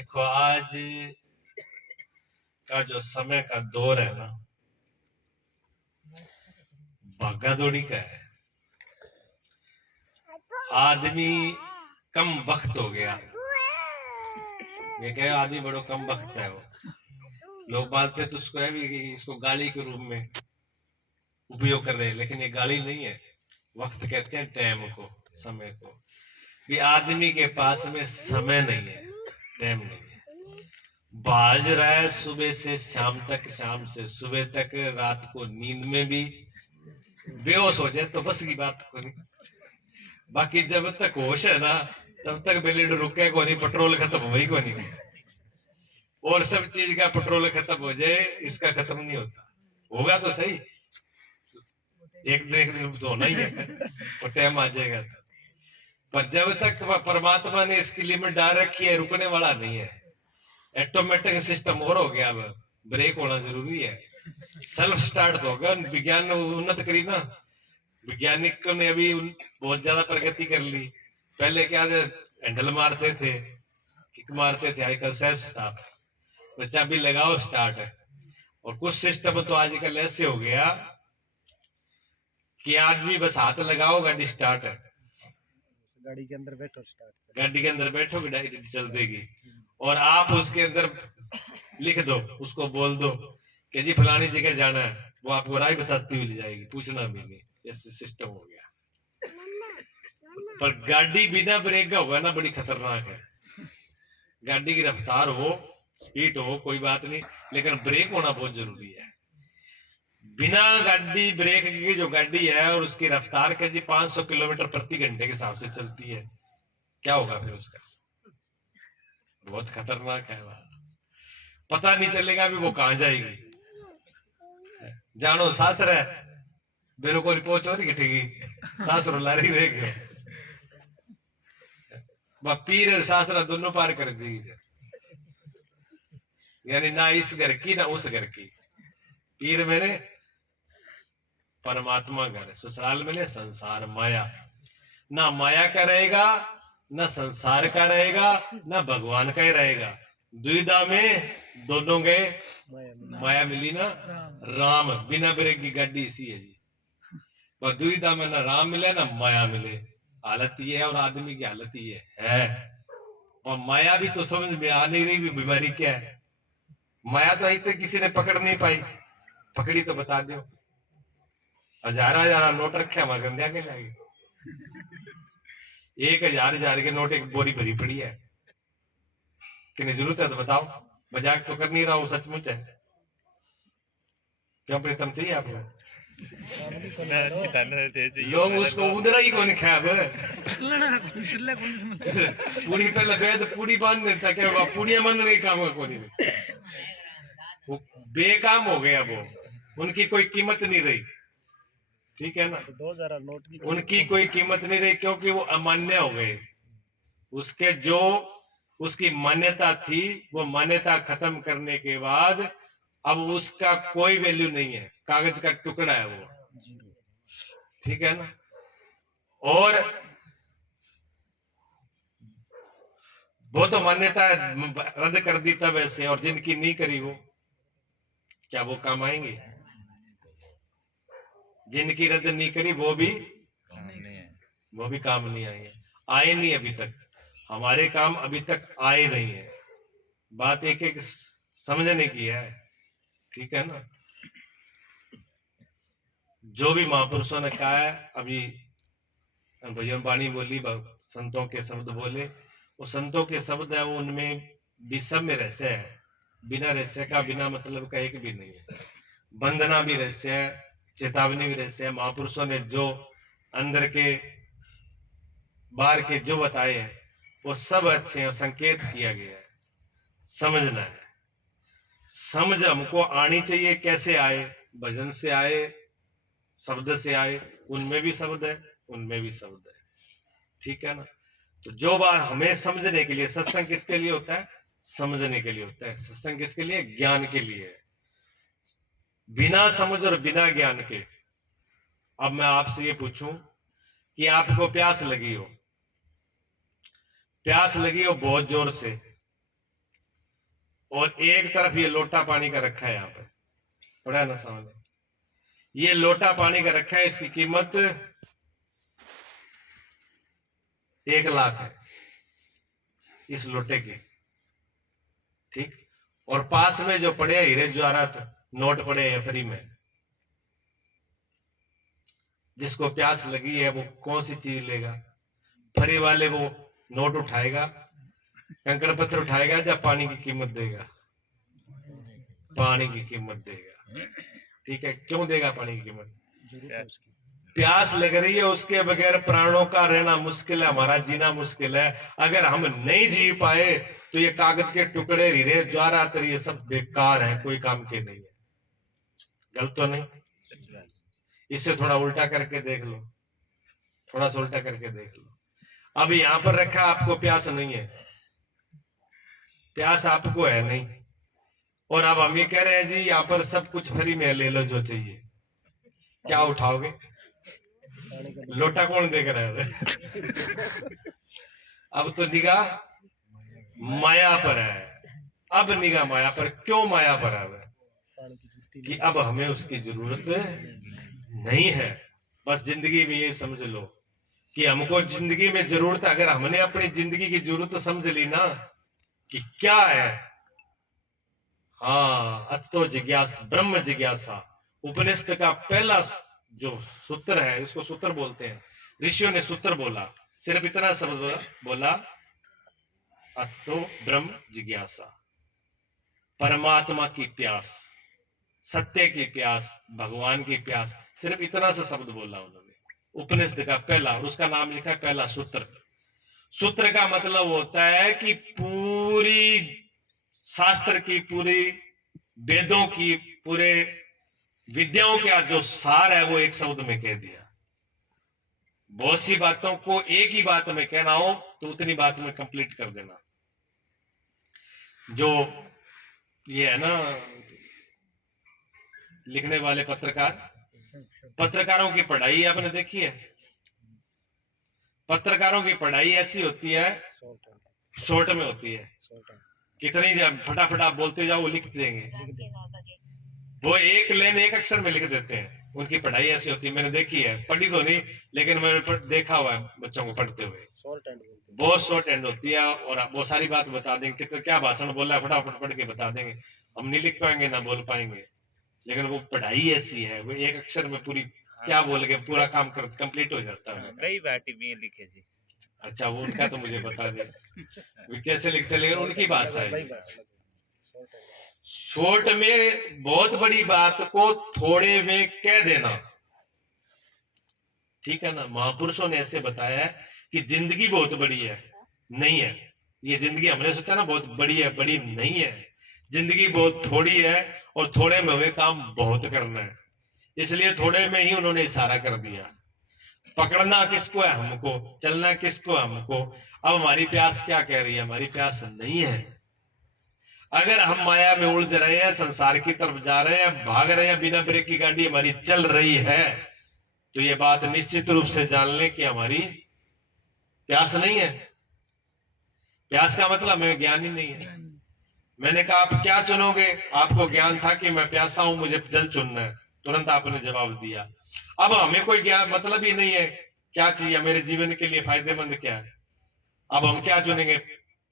देखो आज का जो समय का दौर है ना, भागा दौड़ी का है। आदमी कम वक्त हो गया। ये कहे आदमी बड़ो कम वक्त है। वो लोग बालते तो उसको है भी कि इसको गाली के रूप में उपयोग कर रहे हैं, लेकिन ये गाली नहीं है। वक्त कहते हैं टाइम को, समय को। भी आदमी के पास में समय नहीं है, टाइम नहीं है। बाज रहा है सुबह से शाम तक, शाम से सुबह तक, रात को नींद में भी बेहोश हो जाए तो बस की बात को नहीं। बाकी जब तक होश है ना, तब तक ब्लेड रुके को नहीं, पेट्रोल खत्म हो ही को नहीं। और सब चीज का पेट्रोल खत्म हो जाए, इसका खत्म नहीं होता। होगा तो सही, एक दिन तो होना ही है, और टाइम आ जाएगा तो। पर जब तक परमात्मा ने इसकी लिमिट डाल रखी है, रुकने वाला नहीं है। ऑटोमेटिक सिस्टम और हो गया, अब ब्रेक होना जरूरी है। सेल्फ स्टार्ट तो होगा। विज्ञान ने उन्नत करी ना, वैज्ञानिकों ने अभी बहुत ज्यादा प्रगति कर ली। पहले क्या हैंडल मारते थे, किक मारते थे, आजकल सेल्फ स्टार्ट, तो चाबी लगाओ स्टार्ट है। और कुछ सिस्टम तो आजकल ऐसे हो गया कि आदमी बस हाथ लगाओ गाड़ी स्टार्ट है। गाड़ी के अंदर बैठो स्टार्ट, गाड़ी के अंदर बैठो गाड़ी चल देगी। और आप उसके अंदर लिख दो, उसको बोल दो कि जी फलानी जगह जाना है, वो आपको राय बताती हुई ले जाएगी, पूछना भी नहीं। ऐसे सिस्टम हो गया। पर गाड़ी बिना ब्रेक का होगा ना, बड़ी खतरनाक है। गाड़ी की रफ्तार हो, स्पीड हो, कोई बात नहीं, लेकिन ब्रेक होना बहुत जरूरी है। बिना गाड़ी ब्रेक की जो गाड़ी है और उसकी रफ्तार के जी 500 किलोमीटर प्रति घंटे के हिसाब से चलती है, क्या होगा फिर उसका? बहुत खतरनाक है। वहां पता नहीं चलेगा भी वो कहां जाएगी। जानो सासर है, मेरे को रिपोर्ट हो रही किठेगी, सासर ला रही रहेगी। पीर और सासरा दोनों पार कर जाएगी, यानी ना इस घर की ना उस घर की। पीर मेरे परमात्मा घर, ससुराल में संसार माया। ना माया का रहेगा, ना संसार का रहेगा, ना भगवान का ही रहेगा। दुविधा में दोनों गए, माया मिली ना राम। बिना ब्रेक की गाड़ी इसी है जी। पर दुविधा में ना राम मिले ना माया मिले, हालत ये है। और आदमी की हालत ये है। और माया भी तो समझ में आ नहीं रही भी बीमारी क्या है। माया तो आज तक किसी ने पकड़ नहीं पाई, पकड़ी तो बता दो। हजार नोट रखे हमारे गंदे के लागे, 1000 के नोट एक बोरी भरी पड़ी है। कितनी जरूरत है तो बताओ। मजाक तो कर नहीं रहा हूं, सचमुच है। क्यों प्रीतम चाहिए आपको? लोग उसको उधर ही कौन खाब पूरी पहले बेद पूरी बांध देता क्या, पूड़ियां बंद नहीं काम का कोई वो बेकाम हो गया। वो उनकी कोई कीमत नहीं रही, ठीक है ना। 2000 नोट की उनकी कोई कीमत नहीं रही, क्योंकि वो अमान्य हो गए। उसके जो उसकी मान्यता थी, वो मान्यता खत्म करने के बाद अब उसका कोई वैल्यू नहीं है। कागज का टुकड़ा है वो, ठीक है ना। और वो तो मान्यता रद्द कर दी तब ऐसे, और जिनकी नहीं करी वो क्या वो काम आएंगे? जिनकी रद्द नहीं करी वो भी काम नहीं आएंगे। आए नहीं अभी तक, हमारे काम अभी तक आए नहीं है। बात एक एक समझने की है, ठीक है ना। जो भी महापुरुषों ने कहा है, अभी भैया वाणी बोली, संतों के शब्द बोले, वो संतों के शब्द है, वो उनमें विषम में रहस्य है। बिना रहस्य का, बिना मतलब का एक भी नहीं है। वंदना भी रहस्य है, चेतावनी भी रहस्य है। महापुरुषों ने जो अंदर के बाहर के जो बताए हैं, वो सब अच्छे हैं, संकेत किया गया है। समझना है, समझ हमको आनी चाहिए। कैसे आए? भजन से आए, शब्द से आए। उनमें भी शब्द है, उनमें भी शब्द है, ठीक है ना। तो जो बात हमें समझने के लिए, सत्संग किसके लिए होता है? समझने के लिए होता है। सत्संग किसके लिए? ज्ञान के लिए। बिना समझ और बिना ज्ञान के, अब मैं आपसे ये पूछूं कि आपको प्यास लगी हो, प्यास लगी हो बहुत जोर से, और एक तरफ ये लोटा पानी का रखा है, यहाँ पे पड़ा ना सामने, ये लोटा पानी का रखा है, इसकी कीमत 1 लाख है इस लोटे की, ठीक। और पास में जो पड़े हीरे ज्वारात नोट पड़े हैं फ्री में, जिसको प्यास लगी है वो कौन सी चीज लेगा? फ्री वाले वो नोट उठाएगा, कंकड़ पत्थर उठाएगा, या पानी की कीमत देगा? पानी की कीमत देगा, ठीक है। क्यों देगा पानी की कीमत? जरूरत है उसकी। प्यास लग रही है, उसके बगैर प्राणों का रहना मुश्किल है, हमारा जीना मुश्किल है। अगर हम नहीं जी पाए तो ये कागज के टुकड़े, हीरे ज्वारात, ये सब बेकार है, कोई काम के नहीं है। गलत तो नहीं? इसे थोड़ा उल्टा करके देख लो, थोड़ा सा उल्टा करके देख लो। अब यहां पर रखा, आपको प्यास नहीं है, प्यास आपको है नहीं, और अब हम ये कह रहे हैं जी यहाँ पर सब कुछ फ्री में ले लो जो चाहिए, क्या उठाओगे? पानी का लोटा कौन देख रहा है? अब तो निगाह माया पर है, अब निगाह माया पर। क्यों माया पर है? पानी की जुत्ती कि अब हमें उसकी जरूरत नहीं है। बस जिंदगी में ये समझ लो कि हमको जिंदगी में जरूरत है। अगर हमने अपनी जिंदगी की जरूरत समझ ली ना कि क्या है, हाँ, अतो जिज्ञासा, ब्रह्म जिज्ञासा, उपनिषद का पहला जो सूत्र है, इसको सूत्र बोलते हैं, ऋषियों ने सूत्र बोला, सिर्फ इतना शब्द बोला, अतो ब्रह्म जिज्ञासा, परमात्मा की प्यास, सत्य की प्यास, भगवान की प्यास, सिर्फ इतना सा शब्द बोला उन्होंने, उपनिषद का पहला, और उसका नाम लिखा पहला सूत्र। सूत्र का मतलब होता है कि पूरी शास्त्र की, पूरी वेदों की, पूरे विद्याओं का जो सार है वो एक शब्द में कह दिया। बहुत सी बातों को एक ही बात में कहना हो तो उतनी बात में कंप्लीट कर देना। जो ये है ना लिखने वाले पत्रकार, पत्रकारों की पढ़ाई आपने देखी है? पत्रकारों की पढ़ाई ऐसी होती है, शॉर्ट में होती है, कितनी फटाफट आप बोलते जाओ वो लिख देंगे, वो एक लाइन एक अक्षर में लिख देते हैं। उनकी पढ़ाई ऐसी होती है, मैंने देखी है, पढ़ी तो नहीं लेकिन मैंने देखा हुआ है बच्चों को पढ़ते हुए। बहुत शॉर्ट एंड होती है, और वो सारी बात बता देंगे कि क्या भाषण बोला है, फटाफट पढ़ के बता देंगे। हम नहीं लिख पाएंगे ना बोल पाएंगे, लेकिन वो पढ़ाई ऐसी है, वो एक अक्षर में पूरी क्या बोल के पूरा काम कंप्लीट हो जाता है। कई बाटी में लिखे जी। अच्छा, वो उनका तो मुझे बता दे वे कैसे लिखते, लेकिन उनकी भाषा है। शॉर्ट में बहुत बड़ी बात को थोड़े में कह देना, ठीक है ना। महापुरुषों ने ऐसे बताया है कि जिंदगी बहुत बड़ी है, नहीं है ये जिंदगी, हमने सोचा ना बहुत बड़ी है, बड़ी नहीं है। जिंदगी बहुत थोड़ी है, और थोड़े में हमें काम बहुत करना है, इसलिए थोड़े में ही उन्होंने इशारा कर दिया। पकड़ना किसको है? हमको। चलना किसको है? हमको। अब हमारी प्यास क्या कह रही है? हमारी प्यास नहीं है। अगर हम माया में उलझ रहे हैं, संसार की तरफ जा रहे हैं, भाग रहे हैं, बिना ब्रेक की गाड़ी हमारी चल रही है, तो ये बात निश्चित रूप से जान लें कि हमारी प्यास नहीं है। प्यास का मतलब हमें ज्ञान ही नहीं है। मैंने कहा आप क्या चुनोगे? आपको ज्ञान था कि मैं प्यासा हूं, मुझे जल चुनना है, तुरंत आपने जवाब दिया। अब हमें कोई ज्ञान मतलब ही नहीं है, क्या चाहिए मेरे जीवन के लिए फायदेमंद क्या है। अब हम क्या चुनेंगे?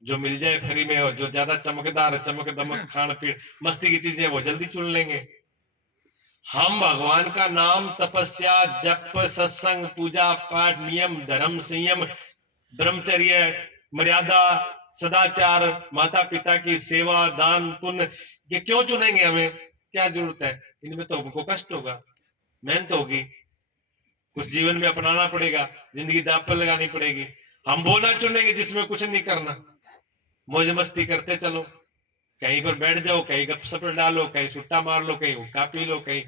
जो मिल जाए फ्री में, और जो ज्यादा चमकदार, चमक दमक, खान पीन, मस्ती की चीजें वो जल्दी चुन लेंगे। हम भगवान का नाम, तपस्या, जप, सत्संग, पूजा पाठ, नियम, धर्म, संयम, ब्रह्मचर्य, मर्यादा, सदाचार, माता पिता की सेवा, दान, पुण्य, ये क्यों चुनेंगे? हमें क्या जरूरत है? इनमें तो हमको कष्ट होगा, मेहनत होगी, कुछ जीवन में अपनाना पड़ेगा, जिंदगी दांव पर लगानी पड़ेगी। हम वो ना चुनेंगे जिसमें कुछ नहीं करना, मौज मस्ती करते चलो, कहीं पर बैठ जाओ, कहीं गपशप डालो, कहीं सुट्टा मार लो, कहीं हुक्का पी लो, कहीं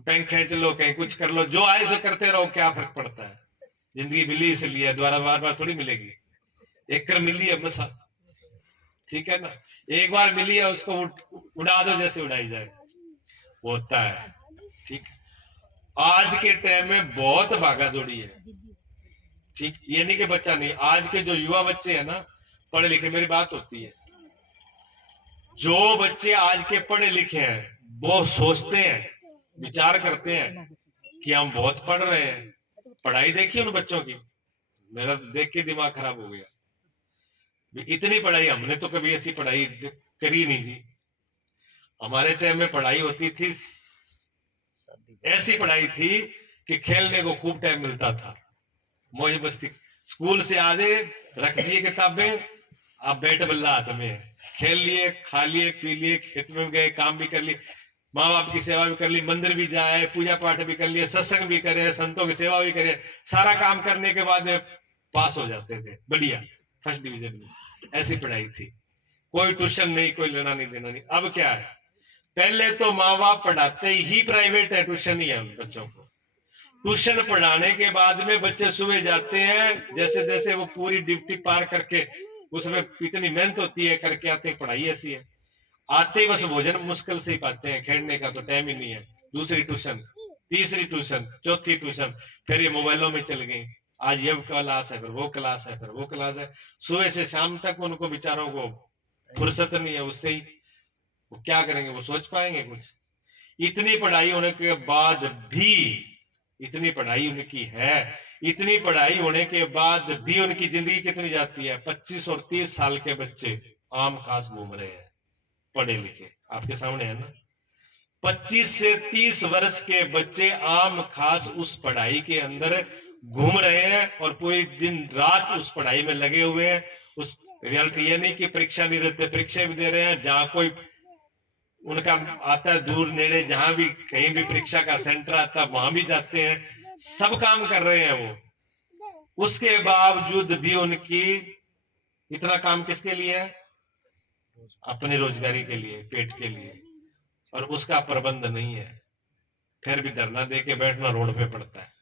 पेन खींच लो, कहीं कुछ कर लो, जो आए सो करते रहो, क्या फर्क पड़ता है। जिंदगी मिली इसलिए, दोबारा बार बार थोड़ी मिलेगी। एक कर मिली है बस, ठीक है ना, एक बार मिली है, उसको उड़ा दो जैसे उड़ाई जाए, वो होता है, ठीक। आज के टाइम में बहुत भागा दौड़ी है, ठीक, ये नहीं कि बच्चा नहीं, आज के जो युवा बच्चे हैं ना, पढ़े लिखे, मेरी बात होती है, जो बच्चे आज के पढ़े लिखे हैं वो सोचते हैं, विचार करते हैं कि हम बहुत पढ़ रहे हैं। पढ़ाई देखी उन बच्चों की, मेरा देख के दिमाग खराब हो गया। इतनी पढ़ाई, हमने तो कभी ऐसी पढ़ाई करी नहीं जी। हमारे टाइम में पढ़ाई होती थी, ऐसी पढ़ाई थी कि खेलने को खूब टाइम मिलता था, मौज मस्ती। स्कूल से आए, रख दिए किताबें, आप बैट बल्ला हाथ में, खेल लिए, खा लिए, पी लिए, खेत में गए, काम भी कर लिए, माँ बाप की सेवा भी कर ली, मंदिर भी जाए, पूजा पाठ भी कर लिए, सत्संग भी करे, संतों की सेवा भी करे। सारा काम करने के बाद में पास हो जाते थे, बढ़िया, फर्स्ट डिवीजन में। ऐसी पढ़ाई थी, कोई ट्यूशन नहीं, कोई लेना नहीं देना नहीं। अब क्या है, पहले तो माँ बाप पढ़ाते ही प्राइवेट है, ट्यूशन ही है बच्चों को। ट्यूशन पढ़ाने के बाद में बच्चे सुबह जाते हैं, जैसे जैसे वो पूरी ड्यूटी पार करके, उसमें इतनी मेहनत होती है, करके आते हैं। पढ़ाई ऐसी है, आते ही बस भोजन मुश्किल से ही पाते हैं, खेलने का तो टाइम ही नहीं है। दूसरी ट्यूशन, तीसरी ट्यूशन, चौथी ट्यूशन, फिर ये मोबाइलों में चल गई। आज ये क्लास है, फिर वो क्लास है, फिर वो क्लास है। सुबह से शाम तक उनको बेचारों को फुर्सत नहीं है उससे ही। वो क्या करेंगे, वो सोच पाएंगे कुछ? इतनी पढ़ाई होने के बाद भी, इतनी पढ़ाई उनकी है, इतनी पढ़ाई होने के बाद भी उनकी जिंदगी कितनी जाती है? 25 और 30 साल के बच्चे आम खास घूम रहे हैं, पढ़े लिखे, आपके सामने है ना। 25 से 30 वर्ष के बच्चे आम खास उस पढ़ाई के अंदर घूम रहे हैं और पूरी दिन रात उस पढ़ाई में लगे हुए हैं। उस रिजल्ट ये नहीं कि परीक्षा नहीं देते, परीक्षा भी दे रहे हैं। जहां कोई उनका आता है दूर नेड़े, जहां भी कहीं भी परीक्षा का सेंटर आता है वहां भी जाते हैं, सब काम कर रहे हैं वो। उसके बावजूद भी उनकी इतना काम किसके लिए है? अपनी रोजगारी के लिए, पेट के लिए, और उसका प्रबंध नहीं है। फिर भी धरना दे के बैठना रोड पे पड़ता है।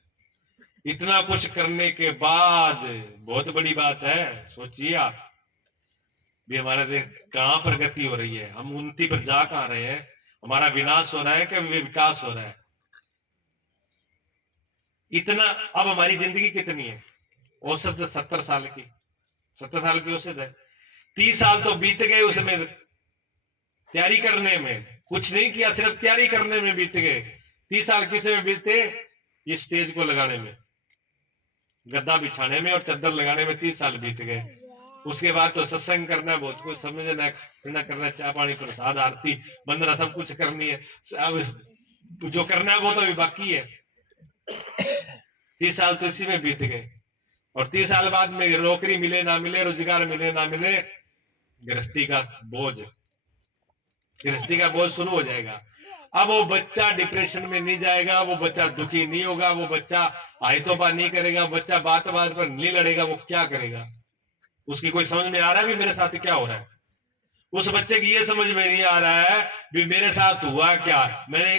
इतना कुछ करने के बाद, बहुत बड़ी बात है, सोचिए आप भी हमारा देश कहां प्रगति हो रही है, हम उन्नति पर जा कहां रहे हैं? हमारा विनाश हो रहा है कि विकास हो रहा है? इतना, अब हमारी जिंदगी कितनी है? औसत 70 साल की, 70 साल की औसत है। 30 साल तो बीत गए उसमें तैयारी करने में, कुछ नहीं किया, सिर्फ तैयारी करने में बीत गए। 30 साल किस में बीते? इस स्टेज को लगाने में, गद्दा बिछाने में और चादर लगाने में 30 साल बीत गए। उसके बाद तो सत्संग करना है, बहुत कुछ समझना, खाना करना, चाय पानी, प्रसाद, आरती, वंदना, सब कुछ करनी है। अब जो करना है वो तो अभी बाकी है। 30 साल तो इसी में बीत गए। और 30 साल बाद में नौकरी मिले ना मिले, रोजगार मिले ना मिले, गृहस्थी का बोझ, गृहस्थी का बोझ शुरू हो जाएगा। अब वो बच्चा डिप्रेशन में नहीं जाएगा, वो बच्चा दुखी नहीं होगा, वो बच्चा आयतोबा नहीं करेगा, बच्चा बात बात पर नहीं लड़ेगा। वो क्या करेगा? उसकी कोई समझ में आ रहा है भी मेरे साथ क्या हो रहा है? उस बच्चे की ये समझ में नहीं आ रहा है भी मेरे साथ हुआ क्या। मैंने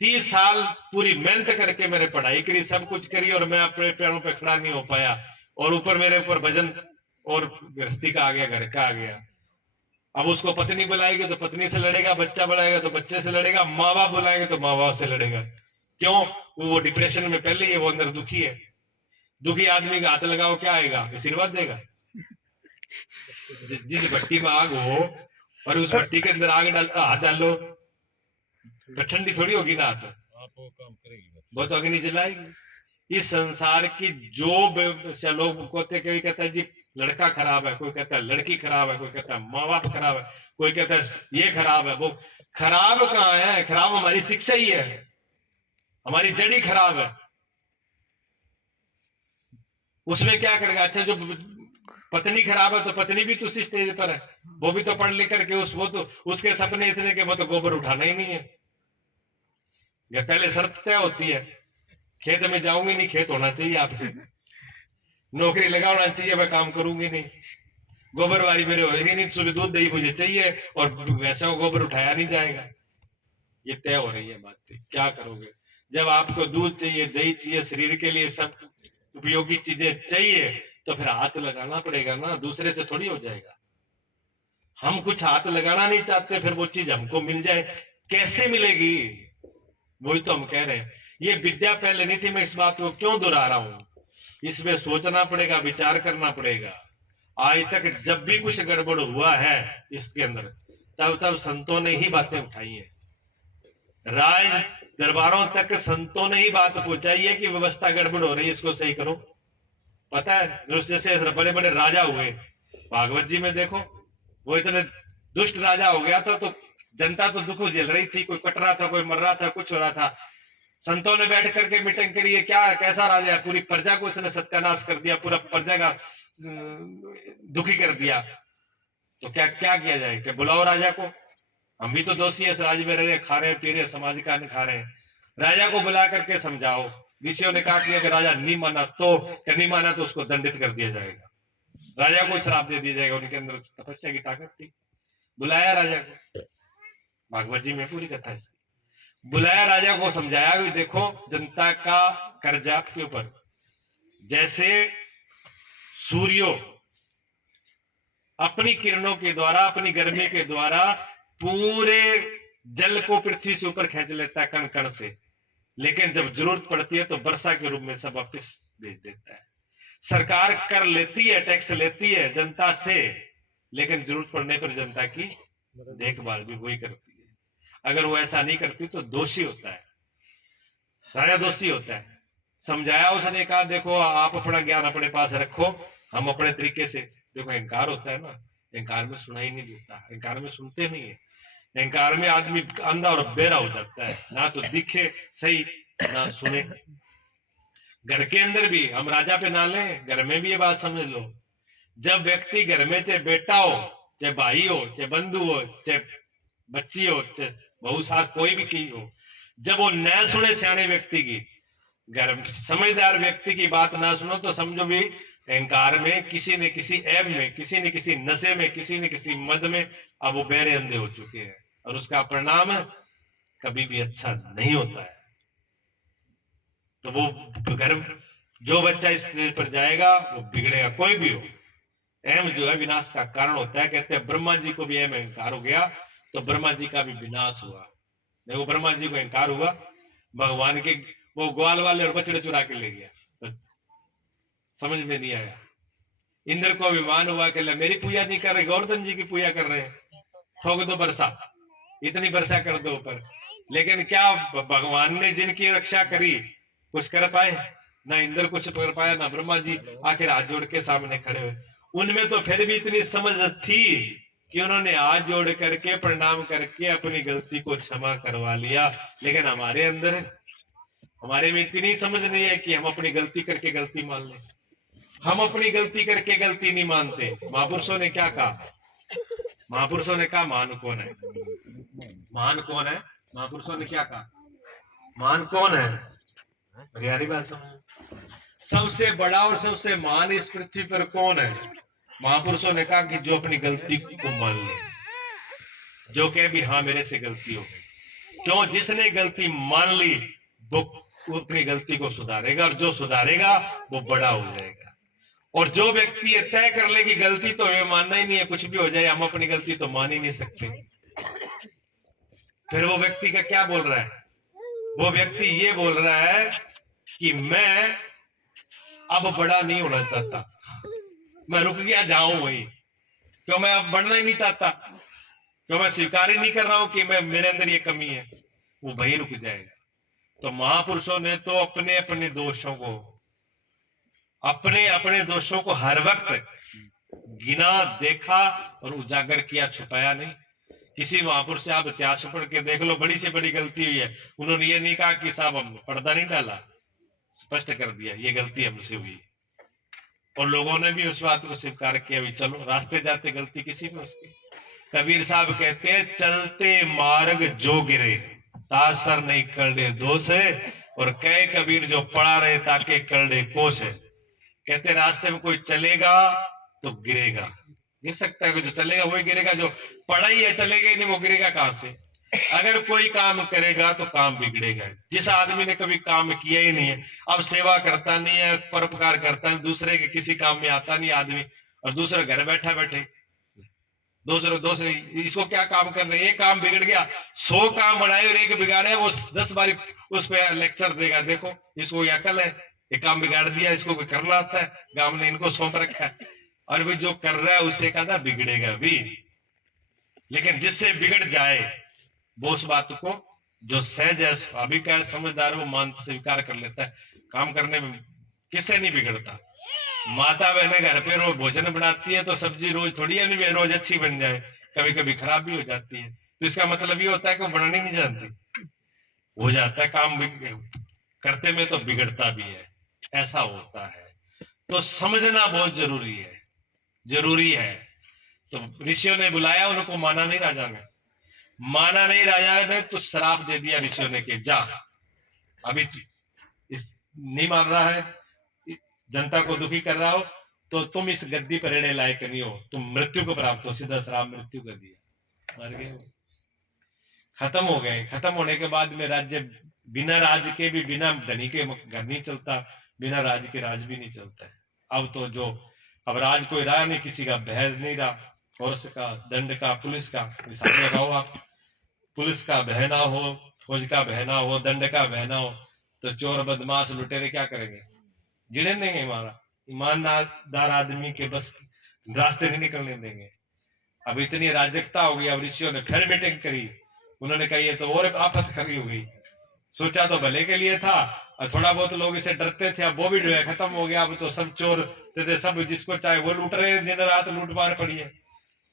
30 साल पूरी मेहनत करके मैंने पढ़ाई करी, सब कुछ करी, और मैं अपने पैरों पे खड़ा नहीं हो पाया। और ऊपर मेरे ऊपर वजन और गृहस्थी का आ गया, घर का आ गया। अब उसको पत्नी बुलाएगी तो पत्नी से लड़ेगा, बच्चा बुलाएगा तो बच्चे से लड़ेगा, माँ बाप बुलाएंगे तो माँ बाप से लड़ेगा। क्यों? वो डिप्रेशन में पहले ही है, वो अंदर दुखी है। दुखी आदमी का हाथ लगाओ, क्या आएगा? आशीर्वाद देगा। जिस भट्टी में आग हो और उस भट्टी के अंदर आग हाथ डालो तो ठंडी थोड़ी होगी ना, हाथ वो काम करेगी, वो तो अग्नि जलाएगी। इस संसार की जो लोग कोई कहता है जी लड़का खराब है, कोई कहता है लड़की खराब है, कोई कहता है माँ बाप खराब है, कोई कहता है ये खराब है, वो खराब कहाँ है? खराब हमारी शिक्षा ही है, हमारी जड़ी खराब है। उसमें क्या करेगा? अच्छा, जो पत्नी खराब है तो पत्नी भी तो उसी स्टेज पर है, वो भी तो पढ़ लिख करके वो तो उसके सपने इतने के वो तो गोबर उठाना ही नहीं है। या पहले शर्त तय होती है, खेत में जाऊंगी नहीं, खेत होना चाहिए आपके, नौकरी लगा होना चाहिए, मैं काम करूंगी नहीं, गोबर वाली मेरे होगी नहीं, सुबह दूध दही मुझे चाहिए और वैसे गोबर उठाया नहीं जाएगा। ये तय हो रही है बात। क्या करोगे जब आपको दूध चाहिए, दही चाहिए, शरीर के लिए सब उपयोगी चीजें चाहिए, तो फिर हाथ लगाना पड़ेगा ना, दूसरे से थोड़ी हो जाएगा। हम कुछ हाथ लगाना नहीं चाहते, फिर वो चीज हमको मिल जाए, कैसे मिलेगी? वही तो हम कह रहे हैं। ये विद्या पहले नहीं थी, मैं इस बात को क्यों दोहरा रहा हूं? इसमें सोचना पड़ेगा, विचार करना पड़ेगा। आज तक जब भी कुछ गड़बड़ हुआ है इसके अंदर, तब तब संतों ने ही बातें उठाई है, राज दरबारों तक संतों ने ही बात पहुंचाई है कि व्यवस्था गड़बड़ हो रही है, इसको सही करो। पता है जैसे बड़े बड़े राजा हुए, भागवत जी में देखो, वो इतने दुष्ट राजा हो गया था तो जनता तो दुख झेल रही थी, कोई कट रहा था, कोई मर रहा था, कुछ हो रहा था। संतों ने बैठ करके मीटिंग करी है, क्या कैसा राजा है, पूरी प्रजा को इसने सत्यानाश कर दिया, पूरा प्रजा का दुखी कर दिया। तो क्या क्या किया जाए, क्या बुलाओ राजा को, हम भी तो दोषी है, इस राज्य में रह रहे, खा रहे पी रहे, समाज का नहीं खा रहे हैं, राजा को बुला करके समझाओ। ऋषियों ने कहा कि अगर राजा नहीं माना तो, क्या नहीं माना तो उसको दंडित कर दिया जाएगा, राजा को श्राप दे दिया जाएगा। उनके अंदर तपस्या की ताकत थी। बुलाया राजा को, भागवत जी में पूरी कथा है, बुलाया राजा को, समझाया भी देखो जनता का कर्जा आपके ऊपर, जैसे सूर्यो अपनी किरणों के द्वारा, अपनी गर्मी के द्वारा पूरे जल को पृथ्वी से ऊपर खींच लेता है कण कण से, लेकिन जब जरूरत पड़ती है तो वर्षा के रूप में सब वापिस भेज देता है। सरकार कर लेती है, टैक्स लेती है जनता से, लेकिन जरूरत पड़ने पर जनता की देखभाल भी वही करती है। अगर वो ऐसा नहीं करती तो दोषी होता है, राजा दोषी होता है। समझाया उसने, कहा देखो आप अपना ज्ञान अपने पास रखो, हम अपने तरीके से। देखो अहंकार होता है ना, अहंकार में सुनाई नहीं देता, अहंकार में सुनते नहीं है, अहंकार में आदमी अंधा और बेरा हो जाता है, ना तो दिखे सही ना सुने। घर के अंदर भी हम राजा पे ना लें, घर में भी ये बात समझ लो, जब व्यक्ति घर में चाहे बेटा हो, चाहे भाई हो, चाहे बंधु हो, चाहे बच्ची हो, चाहे बहू सास कोई भी की हो, जब वो न सुने सियाने व्यक्ति की, घर समझदार व्यक्ति की बात ना सुनो तो समझो भी अहंकार में, किसी ने किसी ऐब में, किसी ने किसी नशे में, किसी ने किसी मद में अब वो बहरे अंधे हो चुके हैं, और उसका परिणाम कभी भी अच्छा नहीं होता है। तो वो घर, जो बच्चा इस स्टेज पर जाएगा वो बिगड़ेगा, कोई भी हो। एम जो है विनाश का कारण होता है। कहते हैं ब्रह्मा जी को भी एम अहंकार हो गया तो ब्रह्मा जी का भी विनाश हुआ। देखो ब्रह्मा जी को अहंकार हुआ, भगवान के वो ग्वाल वाले और बछड़े चुरा के ले गया, तो समझ में नहीं आया। इंद्र को अभिमान हुआ कि मेरी पूजा नहीं कर रहे, गोवर्धन जी की पूजा कर रहे हैं, ठोक दो वर्षा, इतनी वर्षा कर दो ऊपर। लेकिन क्या भगवान ने जिनकी रक्षा करी कुछ कर पाए? ना इंद्र कुछ कर पाया, ना ब्रह्मा जी, आखिर हाथ जोड़ के सामने खड़े हुए। उनमें तो फिर भी इतनी समझ थी कि उन्होंने हाथ जोड़ करके प्रणाम करके अपनी गलती को क्षमा करवा लिया। लेकिन हमारे अंदर, हमारे में इतनी समझ नहीं है कि हम अपनी गलती करके गलती मान लें। हम अपनी गलती करके गलती नहीं मानते। महापुरुषों ने क्या कहा? महापुरुषों ने कहा महान कौन है? महान कौन है? महापुरुषों ने क्या कहा? महान कौन है? हरियारी बात समझो, सबसे बड़ा और सबसे महान इस पृथ्वी पर कौन है? महापुरुषों ने कहा कि जो अपनी गलती को मान ले, जो कहे भी हाँ मेरे से गलती हो गई। क्यों? जिसने गलती मान ली वो अपनी गलती को सुधारेगा, और जो सुधारेगा वो बड़ा हो जाएगा। और जो व्यक्ति ये तय कर ले कि गलती तो हमें मानना ही नहीं है, कुछ भी हो जाए हम अपनी गलती तो मान ही नहीं सकते, फिर वो व्यक्ति का क्या बोल रहा है? वो व्यक्ति ये बोल रहा है कि मैं अब बड़ा नहीं होना चाहता, मैं रुक गया जाऊं वही। क्यों? मैं अब बढ़ना ही नहीं चाहता, क्यों? मैं स्वीकार ही नहीं कर रहा हूं कि मैं, मेरे अंदर ये कमी है, वो वही रुक जाएगा। तो महापुरुषों ने तो अपने अपने दोषों को, अपने अपने दोषों को हर वक्त गिना, देखा और उजागर किया, छुपाया नहीं। किसी महापुरुष से आप इतिहास पढ़ के देख लो, बड़ी से बड़ी गलती हुई है, उन्होंने ये नहीं कहा कि साहब हमने पर्दा नहीं डाला, स्पष्ट कर दिया ये गलती हमसे हुई, और लोगों ने भी उस बात को स्वीकार किया। भी चलो, रास्ते जाते गलती किसी में उसकी। कबीर साहब कहते हैं चलते मार्ग जो गिरे तासर नहीं करने दोष है, और कहे कबीर जो पड़ा रहे ताके करने कोश है। कहते रास्ते में कोई चलेगा तो गिरेगा, गिर सकता है, जो चलेगा वही गिरेगा, जो पड़ा ही है चलेगा ही नहीं वो गिरेगा कहां से? अगर कोई काम करेगा तो काम बिगड़ेगा। जिस आदमी ने कभी काम किया ही नहीं है, अब सेवा करता नहीं है, परोपकार करता है, दूसरे के किसी काम में आता नहीं आदमी, और दूसरे घर बैठा बैठे दूसरे इसको क्या काम कर रहे हैं? एक काम बिगड़ गया, 100 काम बढ़ाए और एक बिगाड़े, वो 10 बारी उस पर लेक्चर देगा, देखो इसको ये अकल है, ये काम बिगाड़ दिया, इसको कोई करना आता है, गांव ने इनको सौंप रखा है। और भी जो कर रहा है उसे कहता बिगड़ेगा भी। लेकिन जिससे बिगड़ जाए वो उस बात को जो सहज है, स्वाभाविक है, समझदार, वो मान स्वीकार कर लेता है। काम करने में किससे नहीं बिगड़ता। माता बहने घर पे रोज भोजन बनाती है तो सब्जी रोज थोड़ी है नहीं रोज अच्छी बन जाए, कभी कभी खराब भी हो जाती है। तो इसका मतलब ये होता है कि वो बनानी नहीं जानती। हो जाता है काम करते में तो बिगड़ता भी है, ऐसा होता है। तो समझना बहुत जरूरी है, जरूरी है। तो ऋषियों ने बुलाया, उनको माना नहीं राजा ने, माना नहीं राजा ने तो श्राप दे दिया ऋषियों ने कि जा, अभी इस नहीं मान रहा है, जनता को दुखी कर रहा हो, तो तुम इस गद्दी पर रहने लायक नहीं हो, तुम मृत्यु को प्राप्त हो। सीधा श्राप मृत्यु कर दिया, मर गए, खत्म हो गए। खत्म होने के बाद में राज्य बिना राज के भी, बिना धनी के घर नहीं चलता, बिना राज के राज भी नहीं चलता है। अब तो जो अब राज कोई रहा नहीं, किसी का भय नहीं रहा, फोर्स का, दंड का, पुलिस का। सामने रहो आप, पुलिस का भय ना हो, फौज का भय ना हो, दंड का भय ना हो, तो चोर बदमाश लुटेरे क्या करेंगे, जिड़े देंगे। हमारा ईमानदार आदमी के बस रास्ते नहीं निकलने देंगे। अब इतनी अराजकता हो गई। अब ऋषियों ने फिर मीटिंग करी, उन्होंने कहा ये तो और आफत खड़ी हो गई। सोचा तो भले के लिए था, और थोड़ा बहुत लोग इसे डरते थे, अब वो भी जो है खत्म हो गया। अब तो सब चोर थे, सब जिसको चाहे वो लूट रहे, दिन रात लूट मार पड़ी है।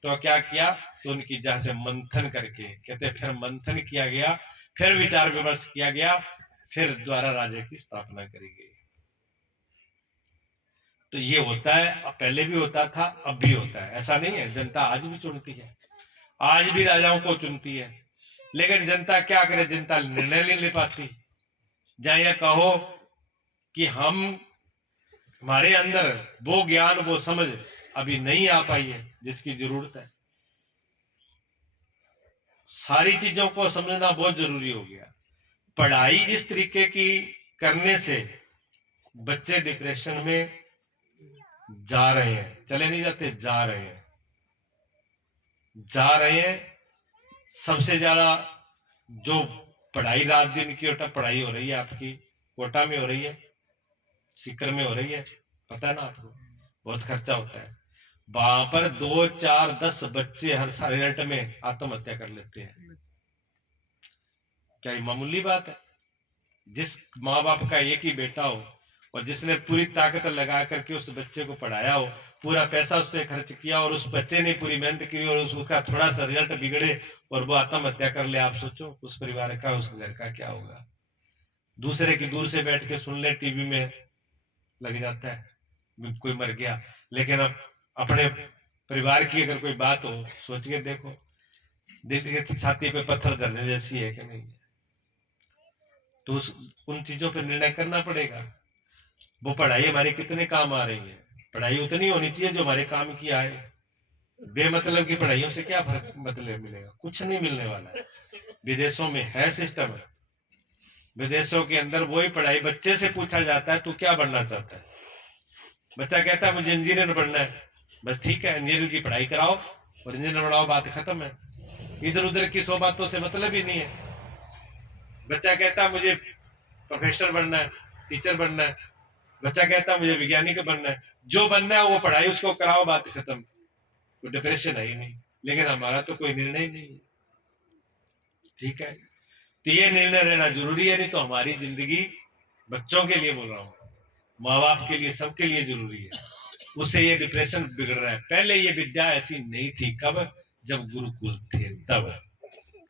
तो क्या किया, तो उनकी जहां से मंथन करके, कहते फिर मंथन किया गया, फिर विचार विमर्श किया गया, फिर द्वारा राज्य की स्थापना करी गई। तो ये होता है, अब पहले भी होता था, अब भी होता है, ऐसा नहीं है। जनता आज भी चुनती है, आज भी राजाओं को चुनती है, लेकिन जनता क्या करे, जनता निर्णय नहीं ले पाती। जहां यह कहो कि हमारे अंदर वो ज्ञान, वो समझ अभी नहीं आ पाई है जिसकी जरूरत है। सारी चीजों को समझना बहुत जरूरी हो गया। पढ़ाई इस तरीके की करने से बच्चे डिप्रेशन में जा रहे हैं, चले नहीं जाते, जा रहे हैं, जा रहे हैं। सबसे ज्यादा जो पढ़ाई रात दिन की पढ़ाई हो रही है आपकी, कोटा में हो रही है, सीकर में हो रही है, पता है ना आपको, बहुत खर्चा होता है। वहां पर 2, 4, 10 बच्चे हर रिजल्ट में आत्महत्या कर लेते हैं। क्या ये मामूली बात है? जिस माँ बाप का एक ही बेटा हो और जिसने पूरी ताकत लगा करके उस बच्चे को पढ़ाया हो, पूरा पैसा उस पर खर्च किया, और उस बच्चे ने पूरी मेहनत की और उसका थोड़ा सा रिजल्ट बिगड़े और वो आत्महत्या कर ले, आप सोचो उस परिवार का, उस घर का क्या होगा। दूसरे की दूर से बैठ के सुन ले, टीवी में लग जाता है कोई मर गया, लेकिन अब अपने परिवार की अगर कोई बात हो, सोच के देखो, दिल की छाती पे पत्थर धरने जैसी है कि नहीं। तो उन चीजों पर निर्णय करना पड़ेगा। वो पढ़ाई हमारे कितने काम आ रही है, पढ़ाई उतनी होनी चाहिए जो हमारे काम की आए। बेमतलब की पढ़ाइयों से क्या फर्क मतलब मिलेगा, कुछ नहीं मिलने वाला है। विदेशों में है सिस्टम है, विदेशों के अंदर वही पढ़ाई, बच्चे से पूछा जाता है तू क्या बनना चाहता है, बच्चा कहता है मुझे इंजीनियर बनना है, बस ठीक है, इंजीनियर की पढ़ाई कराओ और इंजीनियर बनाओ, बात खत्म है। इधर उधर की 100 बातों से मतलब ही नहीं है। बच्चा कहता है मुझे प्रोफेसर बनना है, टीचर बनना है, बच्चा कहता है मुझे वैज्ञानिक बनना है, जो बनना है वो पढ़ाई उसको कराओ, बात खत्म, कोई डिप्रेशन है ही नहीं। लेकिन हमारा तो कोई निर्णय ही नहीं है, ठीक है। तो ये निर्णय लेना जरूरी है, नहीं तो हमारी जिंदगी, बच्चों के लिए बोल रहा हूँ, माँ बाप के लिए, सबके लिए जरूरी है। उससे ये डिप्रेशन बिगड़ रहा है। पहले ये विद्या ऐसी नहीं थी, कब, जब गुरुकुल थे तब।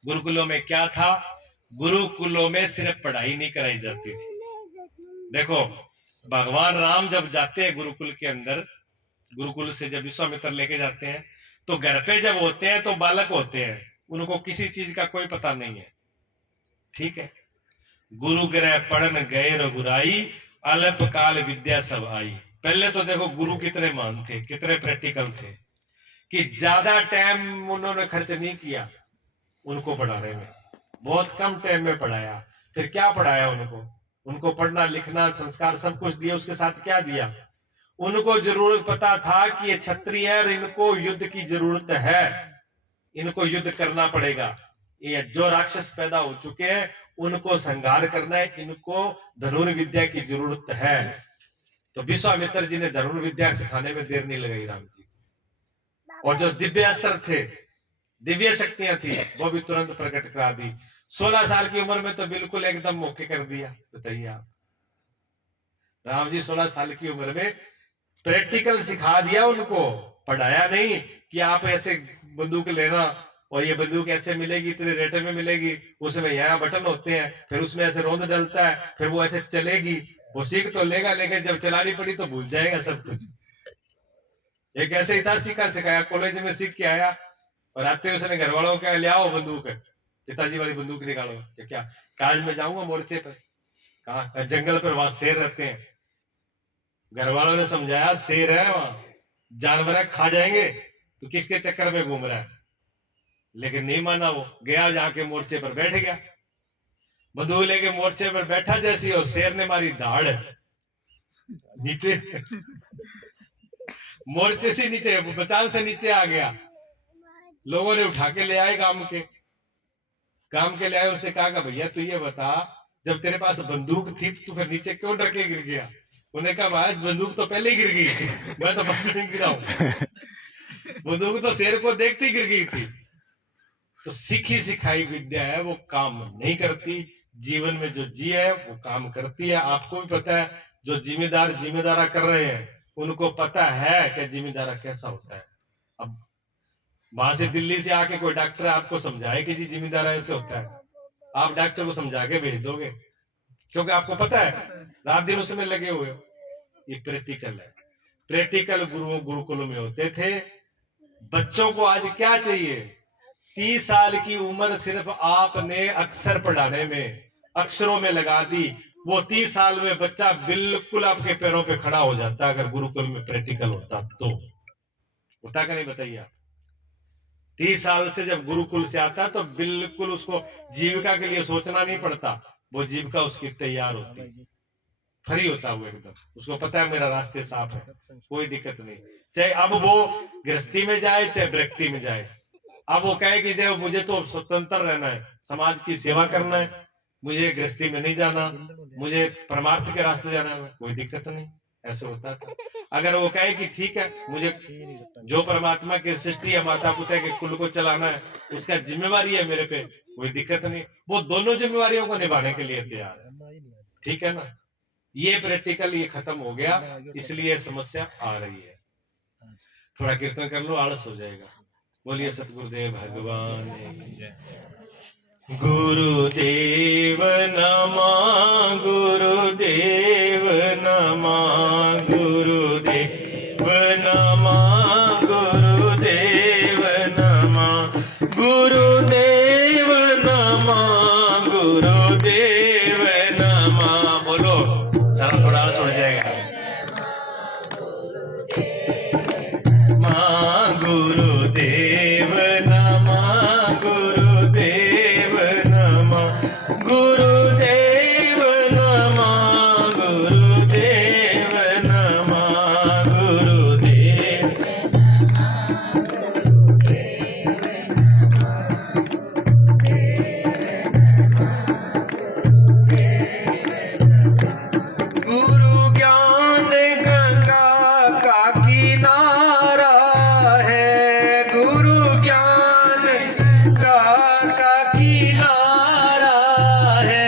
गुरुकुलों में क्या था, गुरुकुलों में सिर्फ पढ़ाई नहीं कराई जाती थी। देखो भगवान राम जब जाते हैं गुरुकुल के अंदर, गुरुकुल से जब विश्वामित्र लेके जाते हैं, तो घर पे जब होते हैं तो बालक होते हैं, उनको किसी चीज का कोई पता नहीं है, ठीक है। गुरु ग्रह पढ़न गए रघुराई, अल्प काल विद्या सब आई। पहले तो देखो गुरु कितने महान थे, कितने प्रैक्टिकल थे, कि ज्यादा टाइम उन्होंने खर्च नहीं किया उनको पढ़ाने में, बहुत कम टाइम में पढ़ाया। फिर क्या पढ़ाया उनको, उनको पढ़ना लिखना संस्कार सब कुछ दिया, उसके साथ क्या दिया, उनको जरूरत पता था कि ये क्षत्रिय है और इनको युद्ध की जरूरत है, इनको युद्ध करना पड़ेगा, ये जो राक्षस पैदा हो चुके हैं उनको संहार करना है, इनको धनुर्विद्या की जरूरत है। तो विश्वामित्र जी ने धनुर्विद्या सिखाने में देर नहीं लगाई राम जी। और जो दिव्य अस्त्र थे, दिव्य शक्तियां थी, वो भी तुरंत प्रकट करा दी। 16 साल की उम्र में तो बिल्कुल एकदम मौके कर दिया। बताइए आप, राम जी 16 साल की उम्र में प्रैक्टिकल सिखा दिया उनको, पढ़ाया नहीं कि आप ऐसे बंदूक लेना और ये बंदूक ऐसे मिलेगी, इतने रेट में मिलेगी, उसमें यहाँ बटन होते हैं, फिर उसमें ऐसे रोंद डलता है, फिर वो ऐसे चलेगी। वो सीख तो लेगा, लेकिन जब चलानी पड़ी तो भूल जाएगा सब कुछ। एक ऐसे ही था, सीखा सिखाया, कॉलेज में सीख के आया और आते उसने घर वालों को ले आओ बंदूक, पिताजी वाली बंदूक निकालो। क्या काज में जाऊंगा मोर्चे पर, कहा जंगल पर, वहां शेर रहते हैं। घर वालों ने समझाया शेर है वहां, जानवर है, खा जाएंगे, तो किसके चक्कर में घूम रहा है। लेकिन नहीं माना, वो गया जाके मोर्चे पर बैठ गया, बंदूक लेके मोर्चे पर बैठा जैसी, और शेर ने मारी धाड़ नीचे, मोर्चे से नीचे, बचाव से नीचे आ गया। लोगों ने उठा के ले आए काम के ले आए। उसे कहा कि भैया तू ये बता, जब तेरे पास बंदूक थी तो फिर नीचे क्यों डर के गिर गया। उन्हें कहा भाई बंदूक तो पहले ही गिर गई थी, मैं तो बंदूक नहीं गिरा हूं, बंदूक तो शेर को देखते ही गिर गई थी। तो सीखी सिखाई विद्या है, वो काम नहीं करती। जीवन में जो जी है वो काम करती है। आपको भी पता है, जो जिम्मेदारा कर रहे हैं उनको पता है कि जिम्मेदारा कैसा होता है। अब वहां से दिल्ली से आके कोई डॉक्टर आपको समझाए कि जी जिम्मेदारा ऐसे होता है, आप डॉक्टर को समझा के भेज दोगे, क्योंकि आपको पता है रात दिन उसमें लगे हुए हो। ये प्रैक्टिकल है। प्रैक्टिकल गुरुकुलों में होते थे। बच्चों को आज क्या चाहिए, 30 साल की उम्र सिर्फ आपने अक्षर पढ़ाने में, अक्षरों में लगा दी। वो 30 साल में बच्चा बिल्कुल आपके पैरों पे खड़ा हो जाता अगर गुरुकुल में प्रैक्टिकल होता तो। होता क्या नहीं बताइए आप। 30 साल से जब गुरुकुल से आता तो बिल्कुल उसको जीविका के लिए सोचना नहीं पड़ता, वो जीविका उसकी तैयार होती, फ्री होता हुआ एकदम। उसको पता है मेरा रास्ते साफ है, कोई दिक्कत नहीं। चाहे अब वो गृहस्थी में जाए चाहे व्यक्ति में जाए, अब वो कहे कि देव मुझे तो स्वतंत्र रहना है, समाज की सेवा करना है, मुझे गृहस्थी में नहीं जाना, मुझे परमार्थ के रास्ते जाना है, कोई दिक्कत नहीं। ऐसे होता था। अगर वो कहे कि ठीक है मुझे जो परमात्मा की सृष्टि है, माता पिता के कुल को चलाना है, उसका जिम्मेवारी है मेरे पे, कोई दिक्कत नहीं। वो दोनों जिम्मेवारियों को निभाने के लिए तैयार है। ठीक है ना। ये प्रैक्टिकल ये खत्म हो गया, इसलिए समस्या आ रही है। थोड़ा कीर्तन कर लो, आलस हो जाएगा। बोलिए सतगुरुदेव भगवान। गुरुदेव नमः, गुरुदेव नमः, गुरुदेव नमः, गुरुदेव नमः, गुरुदेव नमः, गुरुदेव नमः। बोलो सारा थोड़ा आलस हो जाएगा। माँ गुरुदेव नमः, गुरुदेव नमः, गुरुदेव नमः, गुरुदेव नमः, गुरुदेव। गुरु ज्ञान गंगा का किनारा है, गुरु ज्ञान गंगा का किनारा है,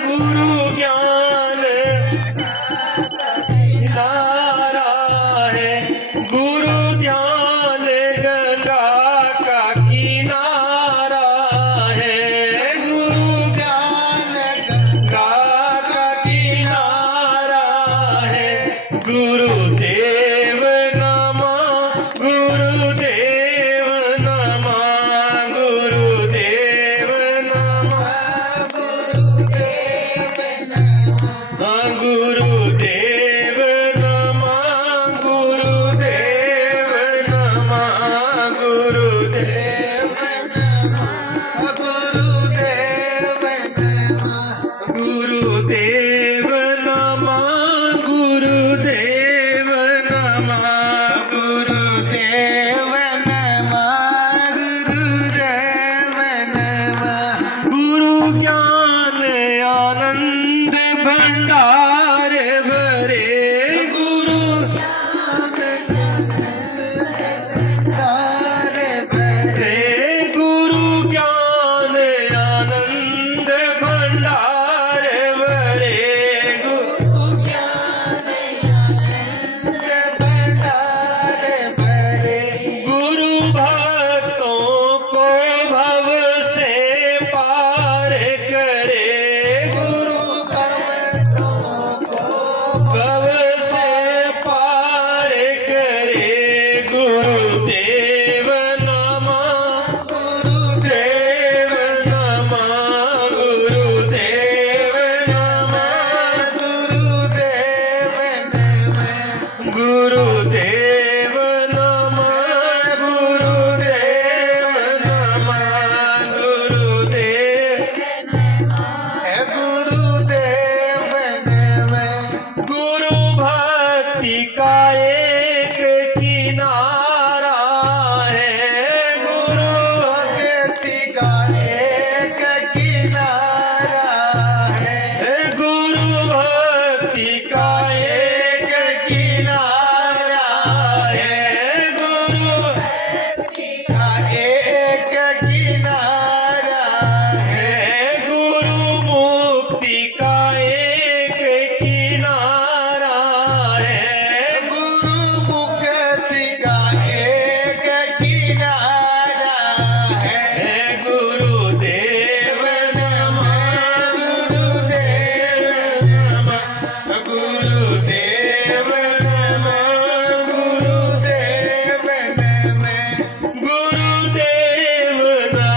गुरु ज्ञान किनारा है, गुरु ध्यान गंगा का किनारा है, गुरु ज्ञान गंगा का किनारा है। गुरुदेव नमः, गुरुदेव नमः, गुरुदेव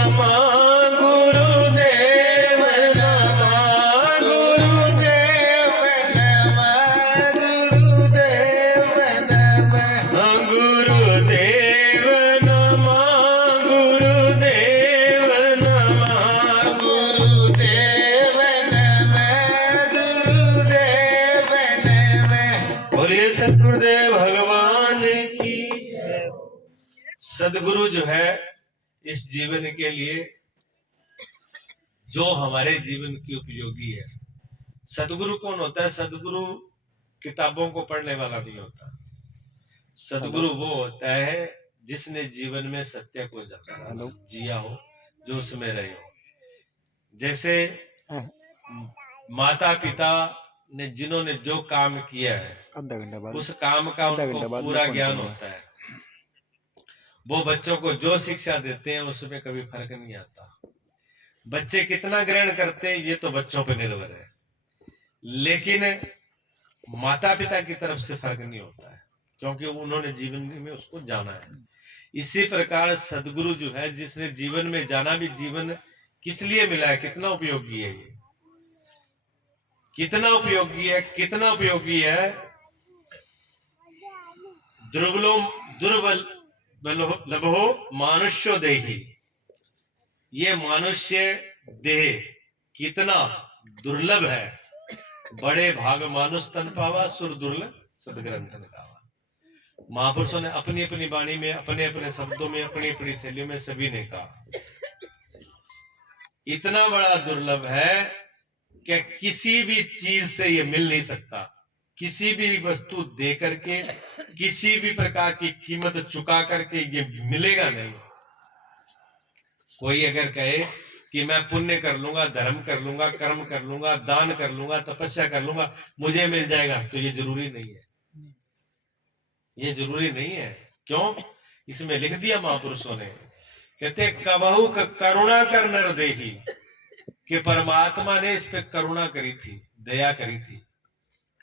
नमः गुरुदेव नमः गुरुदेव नमः गुरुदेव नमः गुरुदेव नमः गुरुदेव नमः गुरुदेव नमः गुरुदेव नमः। बोलिए सद्गुरुदेव भगवान की। सदगुरु जो है इस जीवन के लिए जो हमारे जीवन की उपयोगी है। सदगुरु कौन होता है? सदगुरु किताबों को पढ़ने वाला नहीं होता। सदगुरु वो होता है जिसने जीवन में सत्य को जिया हो, जो उसमें रहे हो। जैसे माता पिता ने जिन्होंने जो काम किया है उस काम का उनको पूरा ज्ञान होता है। वो बच्चों को जो शिक्षा देते हैं उसमें कभी फर्क नहीं आता। बच्चे कितना ग्रहण करते हैं ये तो बच्चों पर निर्भर है, लेकिन माता पिता की तरफ से फर्क नहीं होता है, क्योंकि उन्होंने जीवन में उसको जाना है। इसी प्रकार सदगुरु जो है जिसने जीवन में जाना, भी जीवन किस लिए मिला है, कितना उपयोगी है ये, कितना उपयोगी है, कितना उपयोगी है। दुर्बल लभो मानुष्यो देही, ये मनुष्य देह कितना दुर्लभ है। बड़े भाग मानुष तन पावा, सुर दुर्लभ सदग्रंथन गावा। महापुरुषों ने अपनी अपनी वाणी में, अपने अपने शब्दों में, अपनी अपनी शैलियों में सभी ने कहा इतना बड़ा दुर्लभ है कि किसी भी चीज से ये मिल नहीं सकता। किसी भी वस्तु दे करके, किसी भी प्रकार की कीमत चुका करके ये मिलेगा नहीं। कोई अगर कहे कि मैं पुण्य कर लूंगा, धर्म कर लूंगा, कर्म कर लूंगा, दान कर लूंगा, तपस्या कर लूंगा, मुझे मिल जाएगा, तो ये जरूरी नहीं है। ये जरूरी नहीं है। क्यों? इसमें लिख दिया महापुरुषों ने, कहते कबहू करुणा कर नर देही, कि परमात्मा ने इस पे करुणा करी थी, दया करी थी।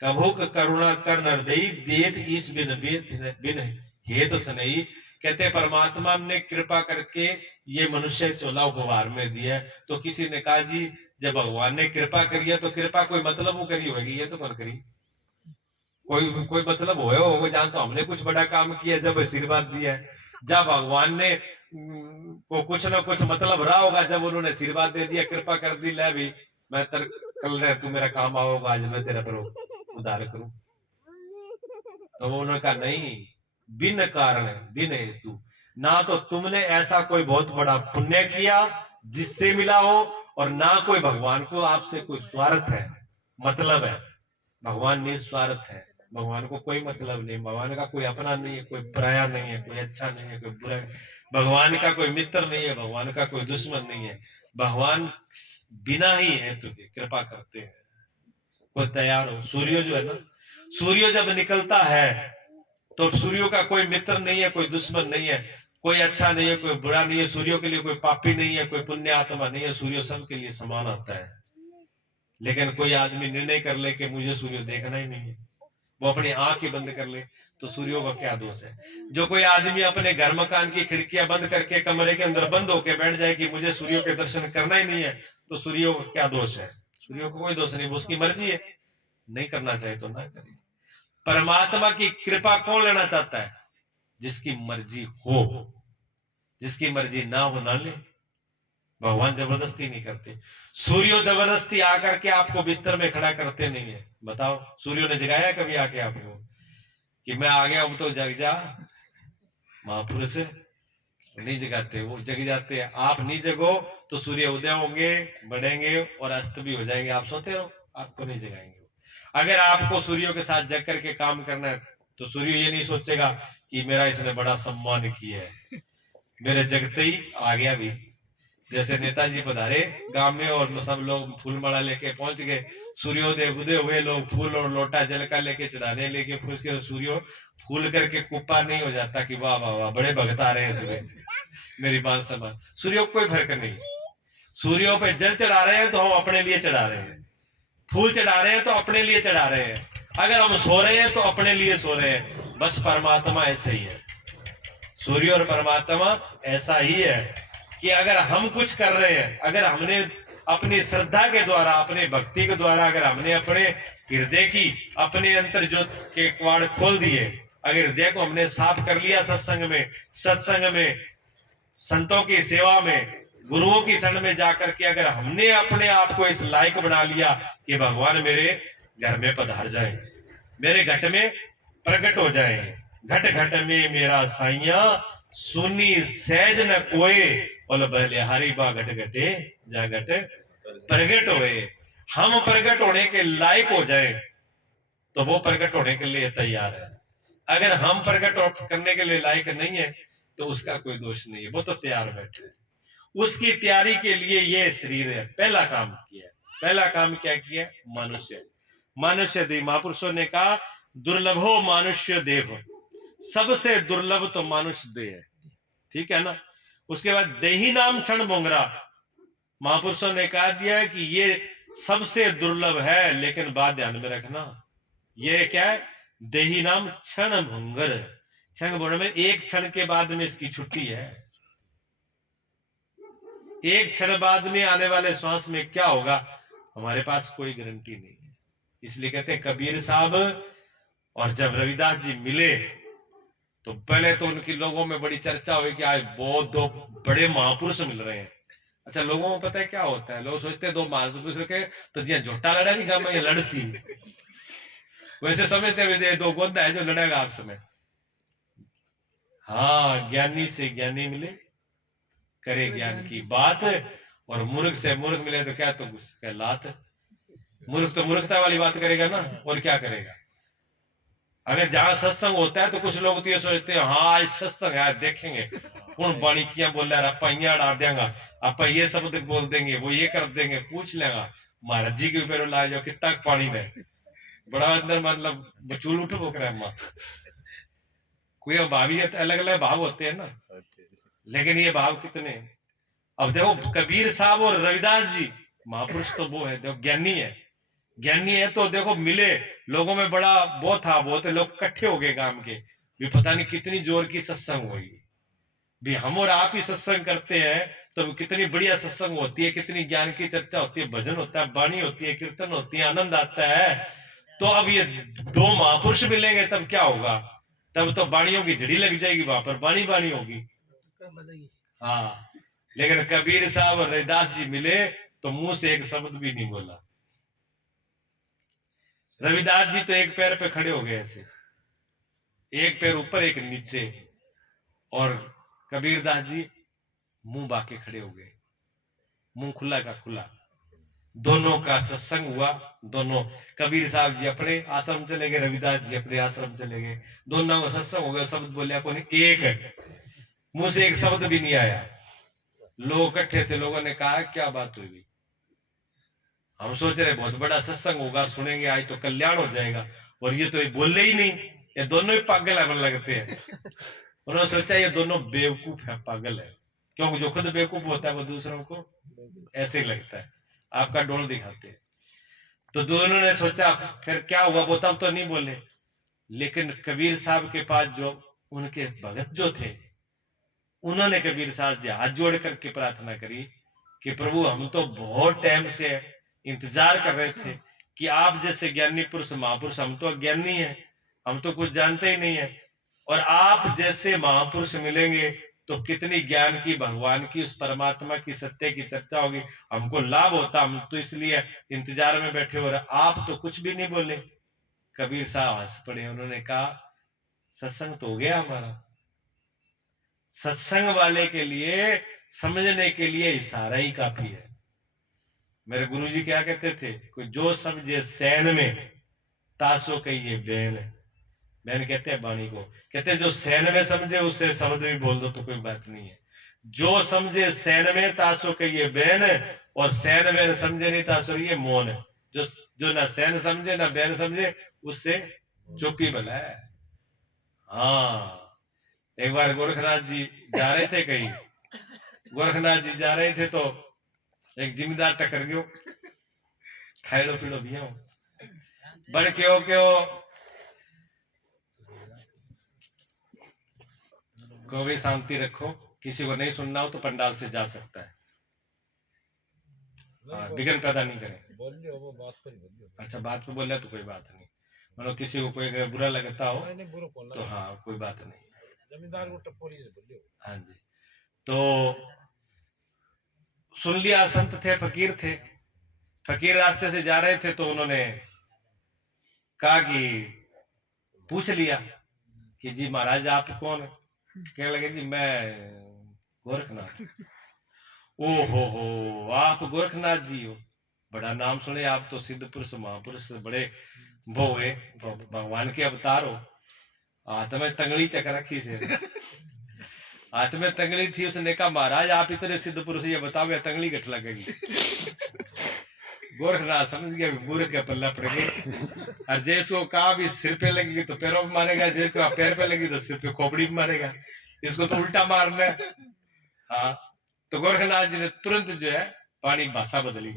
कबहू करुणा कर नर देही, देत ईस बिन हेत सनई। कहते परमात्मा ने कृपा करके ये मनुष्य चोला उपहार में दिया। तो किसी ने कहा जी जब भगवान ने कृपा करी है तो कृपा कोई मतलब वो करी होगी, ये तो कर करी कोई मतलब होगा जहां तो हमने कुछ बड़ा काम किया, जब आशीर्वाद दिया है। जब भगवान ने को कुछ ना कुछ मतलब रहा होगा, जब उन्होंने आशीर्वाद दे दिया, कृपा कर दी, ले भी मैं कल रहे तू मेरा काम आओगा, आज मैं तेरा पर उधार करूं। तो उन्होंने कहा नहीं, बिन कारण बिन हेतु, ना तो तुमने ऐसा कोई बहुत बड़ा पुण्य किया जिससे मिला हो, और ना कोई भगवान को आपसे कोई स्वार्थ है, मतलब है। भगवान निस्वार्थ है, भगवान को कोई मतलब नहीं, भगवान का कोई अपना नहीं है, कोई पराया नहीं है, कोई अच्छा नहीं है, कोई बुरा नहीं। भगवान का कोई मित्र नहीं है, भगवान का कोई दुश्मन नहीं है। भगवान बिना ही है तुझे कृपा करते हैं। कोई तैयार हो, सूर्य जो है ना, सूर्य जब निकलता है तो सूर्य का कोई मित्र नहीं है, कोई दुश्मन नहीं है, कोई अच्छा नहीं है, कोई बुरा नहीं है। सूर्य के लिए कोई पापी नहीं है, कोई पुण्य आत्मा नहीं है। सूर्य सबके लिए समान आता है। लेकिन कोई आदमी निर्णय कर ले कि मुझे सूर्य देखना ही नहीं है, वो अपनी आंख ही बंद कर ले, तो सूर्य का क्या दोष है। जो कोई आदमी अपने घर मकान की खिड़कियां बंद करके कमरे के अंदर बंद होकर बैठ जाए कि मुझे सूर्य के दर्शन करना ही नहीं है, तो सूर्य का क्या दोष है। सूर्य को कोई दोष नहीं, वो उसकी मर्जी है, नहीं करना चाहे तो ना करे। परमात्मा की कृपा कौन लेना चाहता है? जिसकी मर्जी हो, जिसकी मर्जी ना हो ना ले। भगवान जबरदस्ती नहीं करते। सूर्य जबरदस्ती आकर के आपको बिस्तर में खड़ा करते नहीं है। बताओ, सूर्य ने जगाया कभी आके आपको कि मैं आ गया अब तो जग जा? महापुरुष नहीं जगाते, वो जग जाते हैं। आप नहीं जगो तो सूर्य उदय होंगे, बढ़ेंगे और अस्त भी हो जाएंगे। आप सोते रहो, आपको नहीं जगाएंगे। अगर आपको सूर्य के साथ जग करके काम करना है तो सूर्य ये नहीं सोचेगा कि मेरा इसने बड़ा सम्मान किया है, मेरे जगते ही आ गया भी। जैसे नेताजी पधारे गांव में और सब लोग फूल माला लेके पहुंच गए, सूर्योदय उदय हुए, लोग फूल और लोटा जल का लेके चढ़ाने लेके पूछ के सूर्य फूल करके कुप्पा नहीं हो जाता कि वाह वाह वाह बड़े भगत आ रहे हैं सुबह। मेरी बात समझ, सूर्य को कोई फर्क नहीं। सूर्यों पे जल चढ़ा रहे हैं तो हम अपने लिए चढ़ा रहे हैं, फूल चढ़ा रहे हैं तो अपने लिए चढ़ा रहे हैं, अगर हम सो रहे हैं तो अपने लिए सो रहे हैं। बस परमात्मा ऐसा ही है, सूर्य और परमात्मा ऐसा ही है। कि अगर हम कुछ कर रहे हैं, अगर हमने अपनी श्रद्धा के द्वारा, अपने भक्ति के द्वारा, अगर हमने अपने हृदय की, अपने अंतर ज्योत के कवाड़ खोल दिए, अगर हृदय को हमने साफ कर लिया सत्संग में, संतों की सेवा में, गुरुओं की शरण में जाकर के अगर हमने अपने आप को इस लायक बना लिया कि भगवान मेरे घर में पधार जाए, मेरे घट में प्रकट हो जाए, घट घट में मेरा साइया सुनी सहज न कोई, बोल बलिहारी बा घट घटे जा घट प्रकट होए। हम प्रकट होने के लायक हो जाए तो वो प्रकट होने के लिए तैयार है। अगर हम प्रकट करने के लिए लायक नहीं है तो उसका कोई दोष नहीं है, वो तो तैयार बैठे है। उसकी तैयारी के लिए ये शरीर है, पहला काम किया। पहला काम क्या किया? मनुष्य देह। महापुरुषों ने कहा दुर्लभो मनुष्य देह, सबसे दुर्लभ तो मनुष्य देह है, ठीक है ना। उसके बाद देही नाम क्षण भंगुरा, महापुरुषों ने कहा दिया है कि ये सबसे दुर्लभ है, लेकिन बात ध्यान में रखना, ये क्या है? देही नाम क्षण भंगर। क्षण भंगर में एक क्षण के बाद में इसकी छुट्टी है, एक क्षण बाद में आने वाले श्वास में क्या होगा हमारे पास कोई गारंटी नहीं है। इसलिए कहते हैं कबीर साहब और जब रविदास जी मिले तो पहले तो उनकी लोगों में बड़ी चर्चा हुई कि आज बहुत दो बड़े महापुरुष मिल रहे हैं। अच्छा, लोगों को पता है क्या होता है, लोग सोचते हैं दो महापुरुष के तो जी झोटा लड़ा नहीं खा मैं लड़सी, वैसे समझते हुए दो गोदा है जो लड़ेगा आपस में। हाँ, ज्ञानी से ज्ञानी मिले करे ज्ञान की बात, और मूर्ख से मूर्ख मिले तो क्या, तो लात। मूर्ख तो मूर्खता वाली बात करेगा ना, और क्या करेगा। अगर जहां सत्संग होता है तो कुछ लोग तो ये सोचते हैं हाँ आज सत्संग है, देखेंगे कौन बाणी किया बोल रहा है, आप डाल देंगे, आप ये शब्द बोल देंगे, वो ये कर देंगे, पूछ लेगा महाराज जी के ऊपर ला जाओ कितना पानी में बड़ा अंदर मतलब बचूल उठ बोक रहा है। कोई भावी अलग अलग भाव होते हैं ना, लेकिन ये भाव कितने। अब देखो कबीर साहब और रविदास जी महापुरुष तो वो है, देखो ज्ञानी है, ज्ञानी है तो देखो मिले, लोगों में बड़ा वो था, बहुत लोग इकट्ठे हो गए गांव के, भी पता नहीं कितनी जोर की सत्संग हुई भी। हम और आप ही सत्संग करते हैं तो कितनी बढ़िया सत्संग होती है, कितनी ज्ञान की चर्चा होती है, भजन होता है, वाणी होती है, कीर्तन होती है, आनंद आता है। तो अब ये दो महापुरुष मिलेंगे तब क्या होगा, तब तो वाणियों की झड़ी लग जाएगी, वहां पर वाणी वाणी होगी। हाँ, लेकिन कबीर साहब और रविदास जी मिले तो मुंह से एक शब्द भी नहीं बोला। रविदास जी तो एक पैर पे खड़े हो गए ऐसे, एक पैर ऊपर एक नीचे, और कबीरदास जी मुंह बाके खड़े हो गए, मुंह खुला का खुला। दोनों का सत्संग हुआ, दोनों कबीर साहब जी अपने आश्रम चले गए, रविदास जी अपने आश्रम चले गए, दोनों का सत्संग हो गया, शब्द बोले कोई एक, मुंह से एक शब्द भी नहीं आया। लोग इकट्ठे थे, लोगों ने कहा क्या बात हुई, हम सोच रहे बहुत बड़ा सत्संग होगा, सुनेंगे आज तो कल्याण हो जाएगा, और ये तो बोले ही नहीं, ये दोनों ही पागल है लगते हैं। उन्होंने सोचा ये दोनों बेवकूफ है, पागल है, क्योंकि जो खुद बेवकूफ होता है वो दूसरों को ऐसे ही लगता है, आपका डोल दिखाते हैं। तो दोनों ने सोचा, फिर क्या हुआ वो तब तो नहीं बोले, लेकिन कबीर साहब के पास जो उनके भगत जो थे, उन्होंने कबीर साहब से हाथ जोड़ करके प्रार्थना करी कि प्रभु हम तो बहुत टाइम से इंतजार कर रहे थे कि आप जैसे ज्ञानी पुरुष महापुरुष, हम तो अज्ञानी हैं, हम तो कुछ जानते ही नहीं है, और आप जैसे महापुरुष मिलेंगे तो कितनी ज्ञान की, भगवान की, उस परमात्मा की, सत्य की चर्चा होगी, हमको लाभ होता, हम तो इसलिए इंतजार में बैठे हो रहे, आप तो कुछ भी नहीं बोले। कबीर साहब हंस पड़े, उन्होंने कहा सत्संग तो हो गया हमारा। सत्संग वाले के लिए समझने के लिए इशारा ही काफी है। मेरे गुरुजी क्या कहते थे, कोई जो समझे सैन में तासो कहिए बैन, बैन कहते हैं वाणी को, कहते हैं जो सैन में समझे उससे शब्द भी बोल दो तो कोई बात नहीं है, जो समझे सैन में तासो कहिए बैन, और सैन में समझे नहीं तासो ये मौन है। जो ना सैन समझे ना बैन समझे उससे चुप्पी भला है। हाँ, एक बार गोरखनाथ जी जा रहे थे कहीं, गोरखनाथ जी जा रहे थे तो एक जिम्मेदार टकर गयो, खाइलो पीड़ो भी बड़ क्यों को भी शांति रखो, किसी को नहीं सुनना हो तो पंडाल से जा सकता है। हाँ, विघ्न पैदा नहीं करें। बोलियो वो बात पर बोलियो। अच्छा, बात पे बोले तो कोई बात नहीं, मतलब किसी को कोई अगर बुरा लगता हो नहीं बुरा बोलना तो हाँ कोई बात नहीं। जमींदार को टप्पोरी से बोलियो। हाँ जी, तो सुन लिया, संत थे, फकीर थे, फकीर रास्ते से जा रहे थे तो उन्होंने कहा कि पूछ लिया कि जी महाराज आप कौन है? कहने लगे जी मैं गोरखनाथ। ओ हो, आप गोरखनाथ जी हो, बड़ा नाम सुने, आप तो सिद्ध पुरुष महापुरुष बड़े वो हुए, भगवान के अवतार हो। हाथ में तंगड़ी चक रखी से, हाथ में तंगड़ी थी। उसने कहा महाराज आप इतने सिद्ध पुरुष, ये बताओ ये तंगड़ी गठ लगेगी? गोरखनाथ समझ गया मूर्ख के पल्ला पड़ गई। और जैसो कहा भी सिर पे लगेगी तो पैरों पे मारेगा, जैसे पैर पे लगी तो सिर पे खोपड़ी पे मारेगा, इसको तो उल्टा मारना है। हाँ, तो गोरखनाथ जी ने तुरंत जो है पानी की भाषा बदली।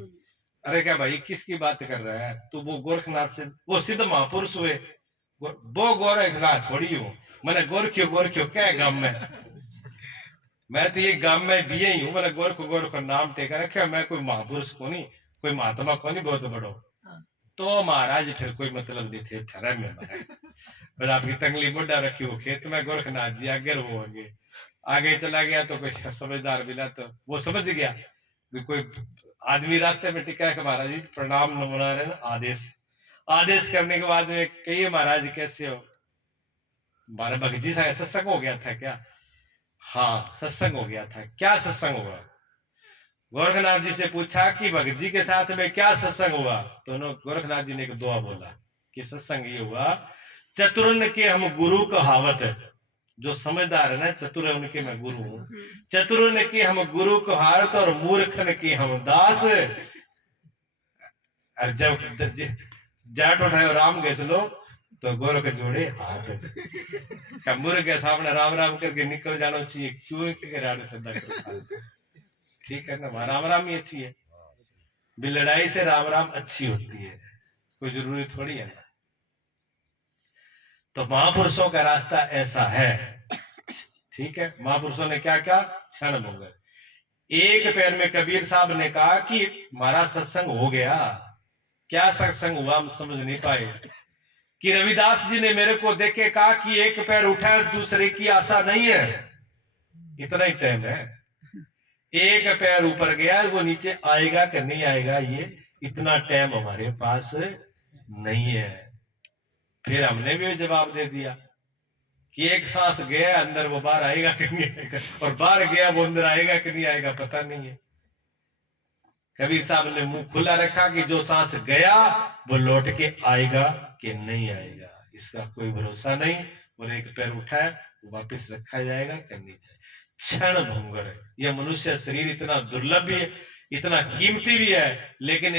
अरे क्या भाई किसकी बात कर रहा है तो? वो गोरखनाथ से, वो सिद्ध महापुरुष हुए, वो गोरखनाथ थोड़ी हूँ, मैंने गोरखियो गोरखियो क्या है गांव में, मैं तो ये गांव में भी ही हूँ, मैंने गोरख गोरख नाम टेका रखा, मैं कोई महापुरुष को नहीं, कोई महात्मा को नहीं बहुत बड़ो। तो महाराज फिर कोई मतलब नहीं थे थरा में महाराज, आपकी तंगली बुढ़ा रखी हो खेत में, गोरखनाथ जी आगे वो आगे आगे चला गया तो कोई समझदार मिला तो वो समझ गया भी कोई आदमी रास्ते में टिका है कि महाराज जी प्रणाम नमना रहे आदेश, आदेश करने के बाद में कहिए महाराज कैसे हो? हमारे भगत जी सा सत्संग हो गया था क्या? हाँ सत्संग हो गया था। क्या सत्संग हुआ? गोरखनाथ जी से पूछा कि भगत जी के साथ में क्या सत्संग हुआ? तो गोरखनाथ जी ने एक दुआ बोला कि सत्संग ये हुआ, चतुरन के हम गुरु कहावत, जो समझदार है ना चतुर है उनके मैं गुरु हूं, चतुरन की हम गुरु कहावत और मूर्खन की हम दास। और जब जाट उठाए राम गए लो तो गोरख जोड़े हाथ, मूर्ख के सामने राम राम करके निकल जाना चाहिए, क्यों? ठीक है ना, राम राम ही अच्छी है, भी लड़ाई से राम राम अच्छी होती है, कोई जरूरी थोड़ी है ना। तो महापुरुषों का रास्ता ऐसा है, ठीक है। महापुरुषों ने क्या क्या क्षण भंगर, एक पैर में कबीर साहब ने कहा कि हमारा सत्संग हो गया, क्या सत्संग हुआ हम समझ नहीं पाए। कि रविदास जी ने मेरे को देख के कहा कि एक पैर उठा दूसरे की आशा नहीं है, इतना ही टाइम है, एक पैर ऊपर गया वो नीचे आएगा कि नहीं आएगा ये इतना टाइम हमारे पास नहीं है। फिर हमने भी जवाब दे दिया कि एक सांस गया अंदर वो बाहर आएगा कि नहीं आएगा, और बाहर गया वो अंदर आएगा कि नहीं आएगा पता नहीं है। कबीर साहब ने मुंह खुला रखा कि जो सांस गया वो लौट के आएगा कि नहीं आएगा, इसका कोई भरोसा नहीं। और एक पैर उठा है वो वापस रखा जाएगा कि नहीं जाएगा, क्षण भंगुर है। यह मनुष्य शरीर इतना दुर्लभ भी है, इतना कीमती भी है, लेकिन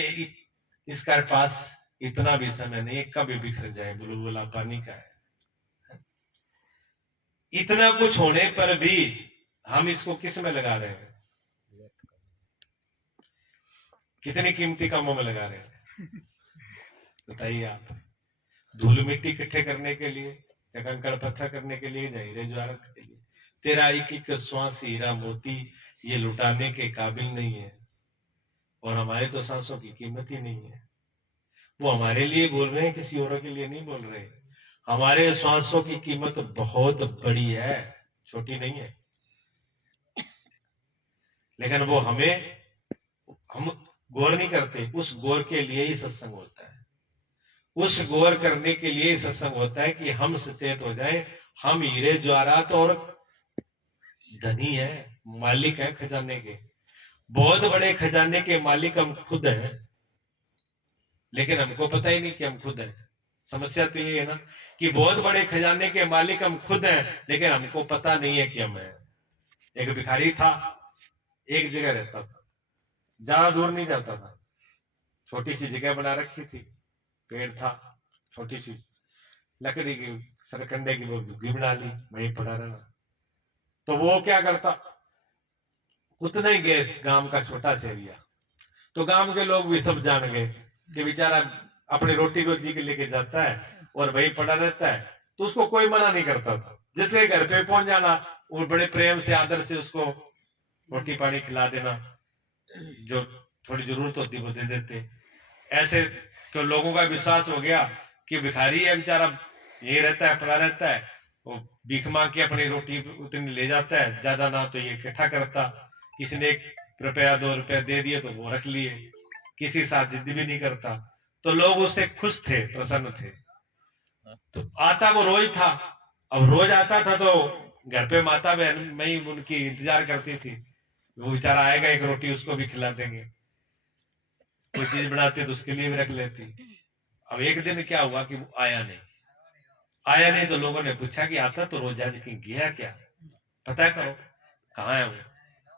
इसका पास इतना भी समय नहीं, कभी बिखर जाए, बुलबुला पानी का है। इतना कुछ होने पर भी हम इसको किस में लगा रहे हैं? कितनी कीमती कामों में लगा रहे हैं बताइए आप? धूल मिट्टी इकट्ठे करने के लिए, या कंकड़ पत्थर करने के लिए, या हीरे ज्वारत के लिए? तेरा एक एक श्वास हीरा मोती ये लुटाने के काबिल नहीं है। और हमारे तो सांसों की कीमत ही नहीं है। वो हमारे लिए बोल रहे हैं, किसी और के लिए नहीं बोल रहे। हमारे श्वासों की कीमत बहुत बड़ी है, छोटी नहीं है। लेकिन वो हम गौर नहीं करते। उस गौर के लिए ही सत्संग होता है, उस गौर करने के लिए सत्संग होता है कि हम सचेत हो जाएं। हम हीरे ज्वारात और धनी है, मालिक है खजाने के, बहुत बड़े खजाने के मालिक हम खुद हैं, लेकिन हमको पता ही नहीं कि हम खुद हैं। समस्या तो ये है ना कि बहुत बड़े खजाने के मालिक हम खुद हैं, लेकिन हमको पता नहीं है कि हम हैं। एक भिखारी था, एक जगह रहता था, ज्यादा दूर नहीं जाता था, छोटी सी जगह बना रखी थी, पेड़ था, छोटी सी लकड़ी की सरकंडे की वो झुग्गी बना ली, वहीं पड़ा रहना। तो वो क्या करता, उतना ही गए गांव का छोटा सा एरिया, तो गांव के लोग भी सब जान गए कि बेचारा अपनी रोटी रोजी के लेके जाता है और वहीं पड़ा रहता है, तो उसको कोई मना नहीं करता था। जिसके घर पे पहुंच जाना और बड़े प्रेम से आदर से उसको रोटी पानी खिला देना, जो थोड़ी जरूरत होती वो दे देते। ऐसे तो लोगों का विश्वास हो गया कि भिखारी है बेचारा, यही रहता है, पड़ा रहता है, वो भीख मांग के अपनी रोटी उतनी ले जाता है, ज्यादा ना तो ये इकट्ठा करता, किसी ने 1 रुपया 2 रुपया दे दिए तो वो रख लिए, किसी के साथ जिद भी नहीं करता। तो लोग उससे खुश थे, प्रसन्न थे। तो आता वो रोज था। अब रोज आता था तो घर पे माता बहन मैं ही उनकी इंतजार करती थी, वो बेचारा आएगा, एक रोटी उसको भी खिला देंगे, कोई चीज बनाती तो उसके लिए भी रख लेती। अब एक दिन क्या हुआ कि वो आया नहीं तो लोगों ने पूछा कि आता तो रोज आज की गया क्या, पता करो कहाँ है वो।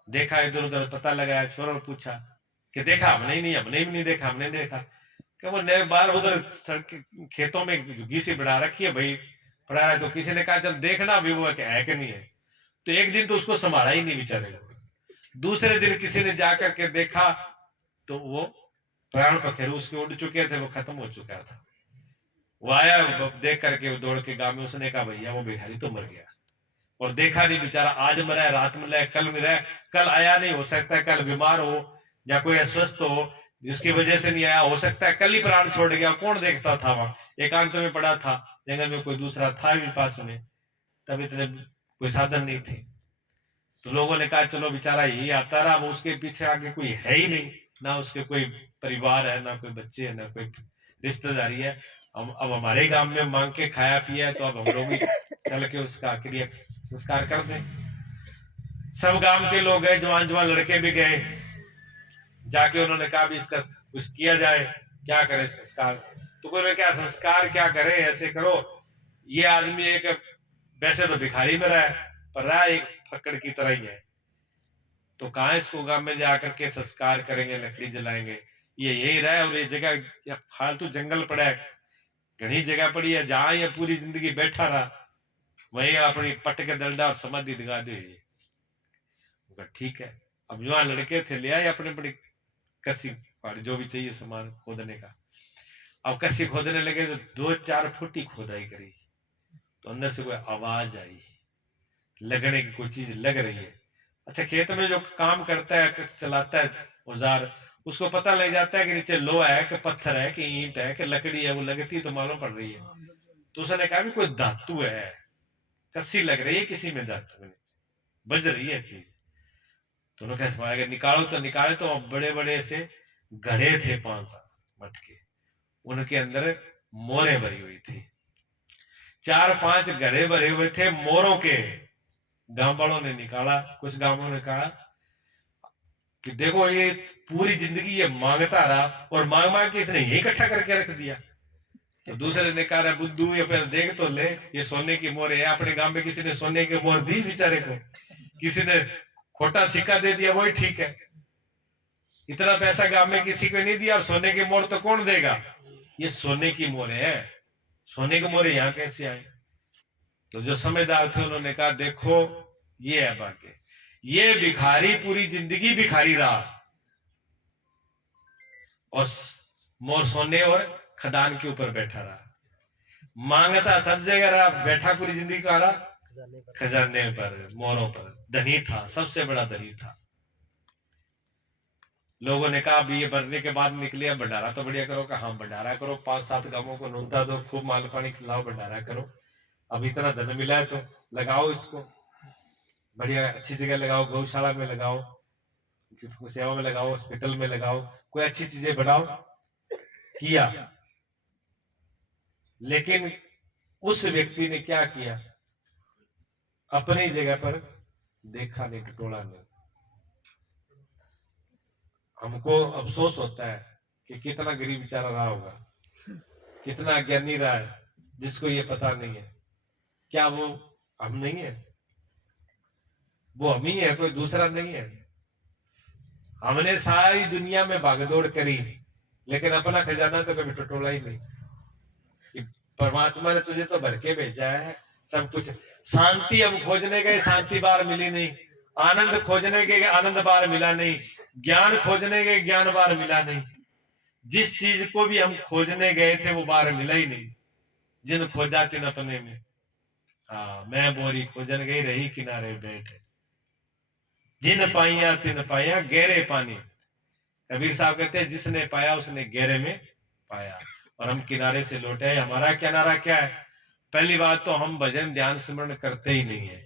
देखा इधर उधर पता लगाया, छोरों ने पूछा कि देखा, हमने ही नहीं, हमने भी नहीं देखा, हमने देखा कि वो नए बार उधर खेतों में झुग्गी सी बढ़ा रखी है भाई, पड़ा है। तो किसी ने कहा चल देखना भी वो है कि नहीं है। तो एक दिन तो उसको संभाला ही नहीं बेचारे। दूसरे दिन किसी ने जाकर के देखा तो वो प्राण पखेरु उसके उड़ चुके थे, वो खत्म हो चुका था। वो आया, देख करके वो दौड़ के गांव में, उसने कहा भैया वो भिखारी तो मर गया। और देखा नहीं बेचारा, आज मरा है, रात मरा है, कल मरा है, कल आया नहीं, हो सकता है कल बीमार हो या कोई अस्वस्थ हो जिसकी वजह से नहीं आया, हो सकता है कल ही प्राण छोड़ गया। कौन देखता था, वहां एकांत में पड़ा था, जंगल में कोई दूसरा था भी पास में, तब इतने कोई साधन नहीं थे। तो लोगों ने कहा चलो बेचारा यही आता रहा, वो उसके पीछे आगे कोई है ही नहीं, ना उसके कोई परिवार है, ना कोई बच्चे है, ना कोई रिश्तेदारी है। अब हमारे गांव में मांग के खाया पिया है, तो अब हम लोग भी चल के उसका क्रिया संस्कार कर दें। सब गांव के लोग गए, जवान जवान लड़के भी गए, जाके उन्होंने कहा भी इसका कुछ किया जाए, क्या करे संस्कार। तो कोई ने क्या संस्कार क्या करे, ऐसे करो, ये आदमी एक वैसे तो भिखारी में रहा है, पर रहा एक फक्कड़ की तरह ही है, तो कहा इसको गांव में जाकर के संस्कार करेंगे, लकड़ी जलाएंगे, ये यही रहा है। और ये जगह फालतू जंगल पड़ा है, घनी जगह पड़ी है, जहां ये पूरी जिंदगी बैठा रहा, वही अपनी पट के डंडा और समाधि दिखा दे। ठीक है। अब जो लड़के थे ले आए अपने बड़ी कसी, जो भी चाहिए सामान खोदने का। अब कसी खोदने लगे तो 2-4 फुट ही खोदाई करी, तो अंदर से कोई आवाज आई, लगने की कोई चीज लग रही है। अच्छा, खेत में जो काम करता है, चलाता है औजार, उसको पता लग जाता है कि नीचे लोहा है कि पत्थर है कि ईंट है कि लकड़ी है, वो लगती तो मालूम पड़ रही है। तो उसने कहा भी कोई धातु है, कस्सी लग रही है किसी में, धातु बज रही है चीज। तो उन्होंने कैसे अगर निकालो तो निकाले, तो बड़े बड़े ऐसे घड़े थे 5-7 मटके, उनके अंदर मोरें भरी हुई थी। 4-5 घड़े भरे हुए थे मोरों के। गांव वालों ने निकाला, कुछ गांवों ने कहा कि देखो ये पूरी जिंदगी ये मांगता रहा और मांग मांग के इसने यही इकट्ठा करके रख दिया। तो दूसरे ने कहा बुद्धू ये पहले देख तो ले, ये सोने की मोर है। अपने गांव में किसी ने सोने की मोर दी बेचारे को, किसी ने खोटा सिक्का दे दिया, वही ठीक है। इतना पैसा गांव में किसी को नहीं दिया, और सोने की मोर तो कौन देगा। ये सोने की मोरे है, सोने की मोरे यहाँ कैसे आए। तो जो समझदार थे उन्होंने कहा देखो ये है भाग्य, ये भिखारी पूरी जिंदगी भिखारी रहा, और मोर सोने और खदान के ऊपर बैठा रहा, मांगता सब जगह रहा, बैठा पूरी जिंदगी का रहा खजाने पर, मोरों पर, धनी था, सबसे बड़ा धनी था। लोगों ने कहा अभी ये भरने के बाद निकले, अब भंडारा तो बढ़िया करो। कहा हाँ भंडारा करो, 5-7 गांवों को नोता दो, खूब माल पानी खिलाओ, भंडारा करो। अब इतना धन मिला है तो लगाओ इसको, बढ़िया अच्छी जगह लगाओ, गौशाला में लगाओ, सेवा में लगाओ, हॉस्पिटल में लगाओ, कोई अच्छी चीजें बनाओ। किया, लेकिन उस व्यक्ति ने क्या किया, अपनी जगह पर देखा नहीं, टटोला नहीं। हमको अफसोस होता है कि कितना गरीब बेचारा रहा होगा, कितना अज्ञानी रहा है, जिसको ये पता नहीं है। क्या वो हम नहीं है, वो हम ही है, कोई दूसरा नहीं है। हमने सारी दुनिया में भागदौड़ करी, लेकिन अपना खजाना तो कभी टटोला ही नहीं। परमात्मा ने तुझे तो भर के भेजा है सब कुछ। शांति हम खोजने गए, शांति बार मिली नहीं। आनंद खोजने गए, आनंद बार मिला नहीं। ज्ञान खोजने गए, ज्ञान बार मिला नहीं। जिस चीज को भी हम खोजने गए थे वो बार मिला ही नहीं, जिन खोजा तिन अपने में। हाँ, मैं बोरी खोजन गई रही किनारे बैठे, जिन पाइया तिन पाइया गहरे पानी। कबीर साहब कहते हैं जिसने पाया उसने गहरे में पाया, और हम किनारे से लौटे। हमारा किनारा क्या है? पहली बात तो हम भजन ध्यान स्मरण करते ही नहीं है।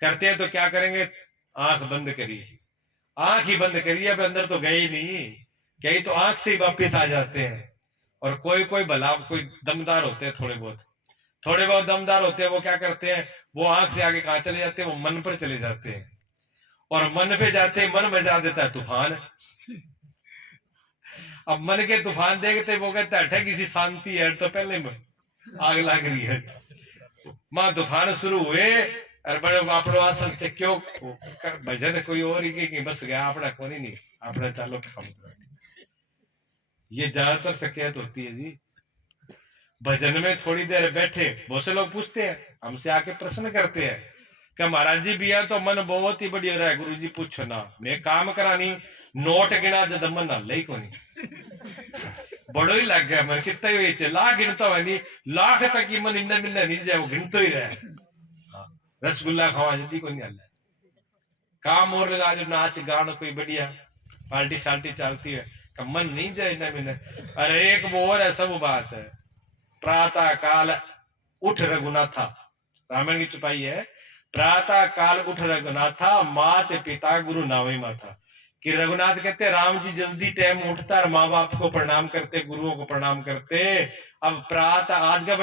करते हैं तो क्या करेंगे? आंख बंद करिए, आंख ही बंद करिए, अब अंदर तो गए ही नहीं, कहीं तो आंख से ही वापिस आ जाते हैं। और कोई कोई भला कोई दमदार होते हैं, थोड़े बहुत दमदार होते हैं, वो क्या करते हैं? वो आंख से आगे कहां चले जाते हैं? वो मन पर चले जाते हैं, और मन पे जाते मन बजा देता है तूफान। अब मन के तूफान देखते वो कहता है किसी शांति है, तो पहले आग लग रही है। मां तूफान शुरू हुए और बड़े वापस क्यों भजन कोई और ही कि बस गया अपना कोई नहीं, अपना चालो काम। ये ज्यादातर शिकायत होती है जी। भजन में थोड़ी देर बैठे, बहुत से लोग पूछते हैं हमसे, आके प्रश्न करते हैं कि महाराज जी बिया तो मन बहुत ही बढ़िया रहा है, गुरु जी पूछो ना, मैं काम करानी नोट गिना जद मन ना ले को नहीं बड़ो ही लग गया मन, कितना ही वे लाख गिनता हुआ नहीं, लाख तक की मन इन्ना मिलना नहीं जाए, वो गिनतो ही रहे। रसगुल्ला खावा जल्दी को नहीं हल, काम और लगा जो नाच गान कोई बढ़िया पार्टी शाल्टी चलती है, मन नहीं जाए इन्ना मिलना। अरे एक वो और है, सब बात है, प्रातः काल उठ रघुनाथा, रामायण की चुपाई है, प्रातः काल उठ रघुनाथा, मात पिता गुरु नावे माथा। कि रघुनाथ कहते राम जी जल्दी टाइम उठता और माँ बाप को प्रणाम करते, गुरुओं को प्रणाम करते। अब प्रातः, आज का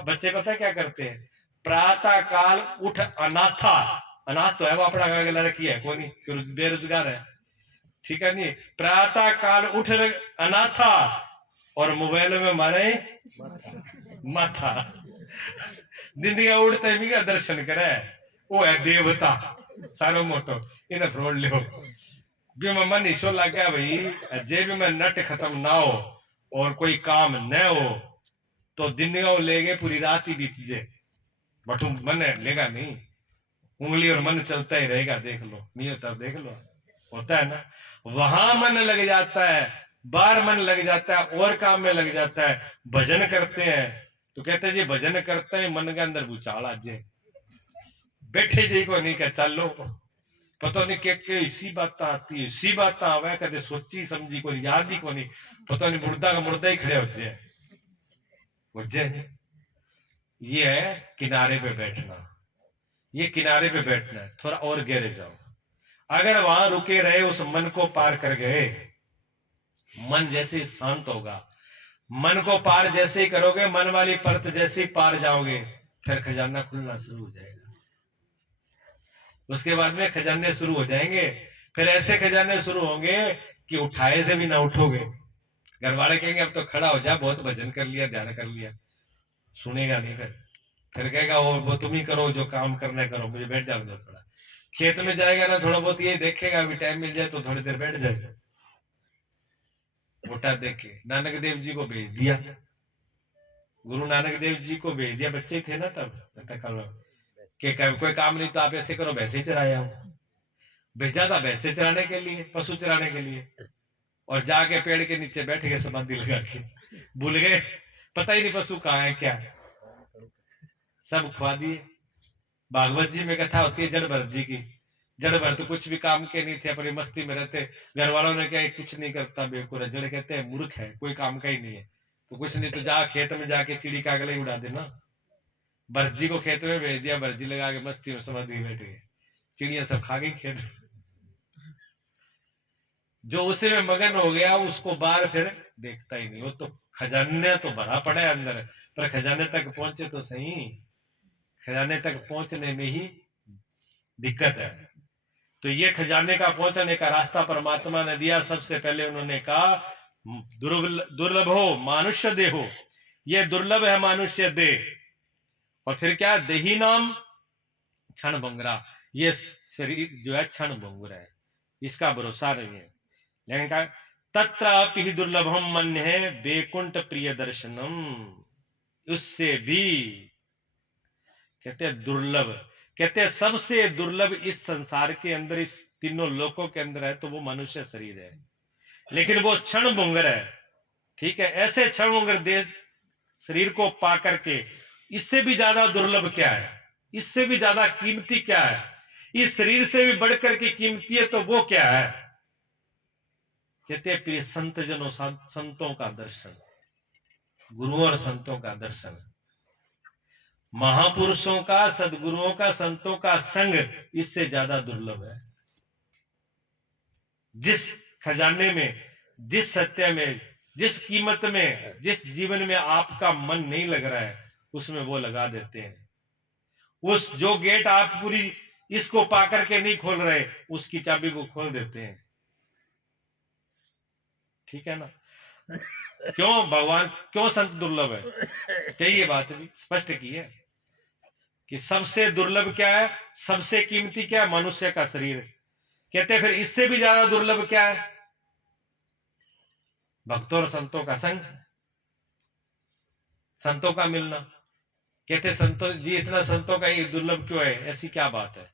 बच्चे पता है क्या करते हैं? प्रातः काल उठ अनाथा, अनाथ तो है वो अपना लड़की है कोई नहीं, बेरोजगार है, ठीक है नहीं, प्रातः काल उठ अनाथा और मोबाइल में मारे माथा। दिन उड़ते भी का दर्शन करे, वो है देवता सारो मोटो, इन्हें फ्रोड लो भी मैं मन ईशो लग गया भाई, जे भी मैं नट खत्म ना हो और कोई काम न हो तो दिन ले गए पूरी रात ही बीत जाए, बट मन लेगा नहीं, उंगली और मन चलता ही रहेगा। देख लो, नहीं होता देख लो, होता है ना, वहां मन लग जाता है, बार मन लग जाता है और काम में लग जाता है। भजन करते हैं तो कहते हैं जी भजन करते हैं मन के अंदर भूचाल आ जाए, बैठे जी को नहीं कह चलो, पता नहीं के इसी बात आती है, इसी बात आवे, कदे सोची समझी कोई याद ही को नहीं, पता नहीं मुर्दा का मुर्दा ही खड़े हो जाए। ये है किनारे पे बैठना, ये किनारे पे बैठना है, थोड़ा और गहरे जाओ। अगर वहां रुके रहे, उस मन को पार कर गए, मन जैसे शांत होगा, मन को पार जैसे ही करोगे, मन वाली परत जैसे ही पार जाओगे, फिर खजाना खुलना शुरू हो जाएगा। उसके बाद में खजाने शुरू हो जाएंगे, फिर ऐसे खजाने शुरू होंगे कि उठाए से भी ना उठोगे। घर वाले कहेंगे अब तो खड़ा हो जा, बहुत भजन कर लिया, ध्यान कर लिया, सुनेगा नहीं, फिर कहेगा वो तुम ही करो जो काम करना है करो, मुझे बैठ जाओ थोड़ा। खेत में जाएगा ना, थोड़ा बहुत ये देखेगा, अभी टाइम मिल जाए तो थोड़ी देर बैठ जाएगा, मोटा देखे। नानक देव जी को भेज दिया, गुरु नानक देव जी को भेज दिया, बच्चे थे ना तब, कि कोई काम नहीं तो आप ऐसे करो, भैंसे चराए आओ। भेजा था भैंसे चराने के लिए, पशु चराने के लिए, और जाके पेड़ के नीचे बैठ गए समाधि लगा के, भूल गए, पता ही नहीं पशु कहाँ है क्या, सब खुआ दिए। भागवत जी में कथा होती है जड़ भरत जी की, जड़ भरत तो कुछ भी काम के नहीं थे, अपनी मस्ती में रहते, घर वालों ने क्या कुछ नहीं करता बेवकूफ, जड़ कहते हैं मूर्ख है, कोई काम का ही नहीं है, तो कुछ नहीं तो जा खेत में जाके चिड़ी का गले उड़ा देना। भरत जी को खेत में भेज दिया, भरत जी लगा के मस्ती में समाधि में बैठ गए, चिड़िया सब खा गई खेत। जो उसी में मगन हो गया उसको बाहर फिर देखता ही नहीं, वो तो खजाने तो भरा पड़ा है अंदर, पर खजाने तक पहुंचे तो सही, खजाने तक पहुंचने में ही दिक्कत है। तो ये खजाने का पहुंचने का रास्ता परमात्मा ने दिया। सबसे पहले उन्होंने कहा दुर्लभ हो मानुष्य देहो, ये दुर्लभ है मानुष्य देह, और फिर क्या, देही नाम क्षण भंगुरा, ये शरीर जो है क्षण भंगुर है, इसका भरोसा नहीं है। लेकिन क्या, तत्रापि दुर्लभम मन है बेकुंठ प्रिय दर्शनम, उससे भी कहते हैं दुर्लभ, कहते हैं सबसे दुर्लभ इस संसार के अंदर, इस तीनों लोकों के अंदर है तो वो मनुष्य शरीर है, लेकिन वो क्षण भंगुर है, ठीक है। ऐसे क्षण भंगुर देह शरीर को पा करके, इससे भी ज्यादा दुर्लभ क्या है, इससे भी ज्यादा कीमती क्या है, इस शरीर से भी बढ़कर के कीमती है तो वो क्या है? कहते हैं प्रिय संत जनों, संतों का दर्शन, गुरुओं और संतों का दर्शन, महापुरुषों का, सदगुरुओं का, संतों का संग इससे ज्यादा दुर्लभ है। जिस खजाने में, जिस सत्य में, जिस कीमत में, जिस जीवन में आपका मन नहीं लग रहा है, उसमें वो लगा देते हैं। उस जो गेट आप पूरी इसको पाकर के नहीं खोल रहे, उसकी चाबी को खोल देते हैं। ठीक है ना? क्यों भगवान, क्यों संत दुर्लभ है? क्या ये बात भी स्पष्ट की है कि सबसे दुर्लभ क्या है, सबसे कीमती क्या है? मनुष्य का शरीर। कहते हैं फिर इससे भी ज्यादा दुर्लभ क्या है? भक्तों और संतों का संग, संतों का मिलना। कहते संतों जी, इतना संतों का ये दुर्लभ क्यों है? ऐसी क्या बात है?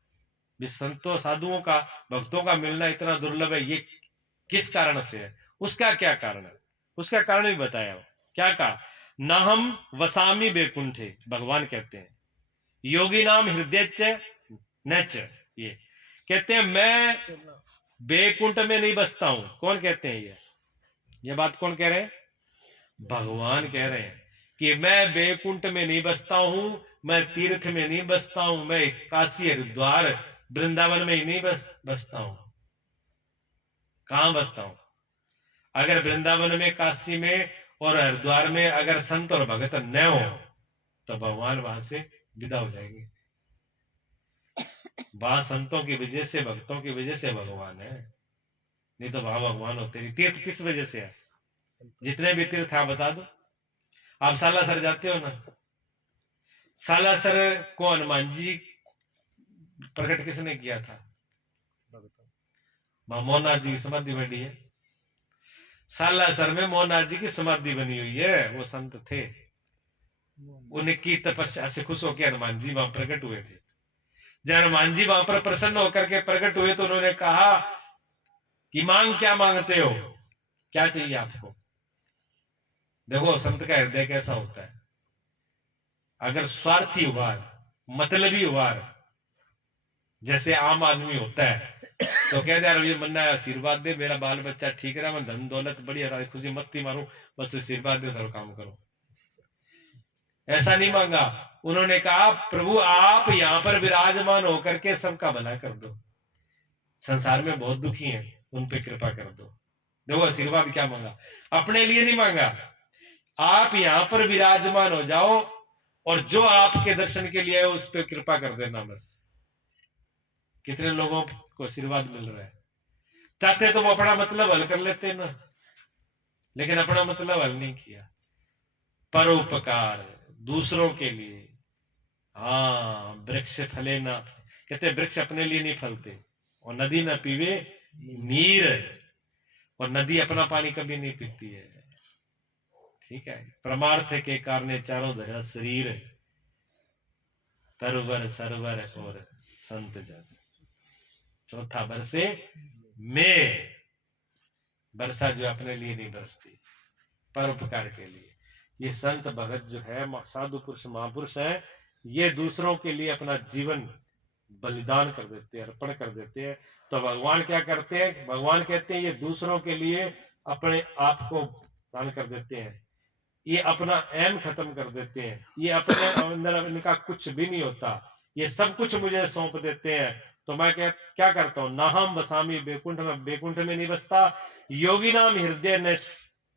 संतों साधुओं का, भक्तों का मिलना इतना दुर्लभ है, ये किस कारण से है? उसका क्या कारण है? उसका कारण भी बताया। क्या कहा? ना हम वसामी बेकुंठे, भगवान कहते हैं, योगी नाम हृदय नच। ये कहते हैं मैं बेकुंठ में नहीं बसता हूं। कौन कहते हैं ये बात कौन कह रहे हैं? भगवान कह रहे हैं कि मैं बेकुंठ में नहीं बसता हूं, मैं तीर्थ में नहीं बसता हूं, मैं काशी हरिद्वार वृंदावन में ही नहीं बसता हूं। कहां बसता हूं? अगर वृंदावन में, काशी में और हरिद्वार में अगर संत और भगत न हो तो भगवान वहां से विदा हो जाएंगे। वहां संतों की वजह से, भक्तों की वजह से भगवान है, नहीं तो वहां भगवान होते नहीं। तीर्थ किस वजह से है? जितने भी तीर्थ आप बता दो। आप सालासर जाते हो ना, सालासर को हनुमान जी प्रकट किसने किया था? मोहनाथ जी की समाधि बनी है। सालासर में मोहनाथ जी की समाधि बनी हुई है। वो संत थे, उनकी तपस्या से खुश होकर हनुमान जी वहां प्रकट हुए थे। जब हनुमान जी वहां पर प्रसन्न होकर के प्रकट हुए तो उन्होंने कहा कि मांग क्या मांगते हो, क्या चाहिए आपको? देखो संत का हृदय कैसा होता है। अगर स्वार्थी हुआ, मतलबी हुआ, जैसे आम आदमी होता है, तो कहते यार ये मन्ना आशीर्वाद दे, मेरा बाल बच्चा ठीक रहा, मैं धन दौलत बढ़िया खुशी मस्ती मारूं, बस आशीर्वाद दे, उधर काम करो। ऐसा नहीं मांगा। उन्होंने कहा प्रभु आप यहां पर विराजमान होकर के सबका भला कर दो, संसार में बहुत दुखी हैं, उन पे कृपा कर दो। देखो आशीर्वाद क्या मांगा, अपने लिए नहीं मांगा। आप यहां पर विराजमान हो जाओ और जो आपके दर्शन के लिए है उस पर कृपा कर देना बस। कितने लोगों को आशीर्वाद मिल रहा है। चाहते तो वो अपना मतलब हल कर लेते ना, लेकिन अपना मतलब हल नहीं किया। परोपकार, दूसरों के लिए। हाँ, वृक्ष फले ना, कहते वृक्ष अपने लिए नहीं फलते, और नदी ना पीवे नीर, और नदी अपना पानी कभी नहीं पीती है। ठीक है। परमार्थ के कारण चारों धरा शरीर, तरवर सरवर और संत जन। चौथा बरसे में, वर्षा जो अपने लिए नहीं बरसती, परोपकार के लिए। ये संत भगत जो है, साधु पुरुष महापुरुष है, ये दूसरों के लिए अपना जीवन बलिदान कर देते हैं, अर्पण कर देते हैं। तो भगवान क्या करते हैं? भगवान कहते हैं ये दूसरों के लिए अपने आप को दान कर देते हैं, ये अपना अहम खत्म कर देते हैं, ये अपने अंदर इनका कुछ भी नहीं होता, ये सब कुछ मुझे सौंप देते हैं। तो मैं क्या करता हूं? ना हम बसामी बेकुंठ में, बेकुंठ में नहीं बसता, योगी नाम हृदय न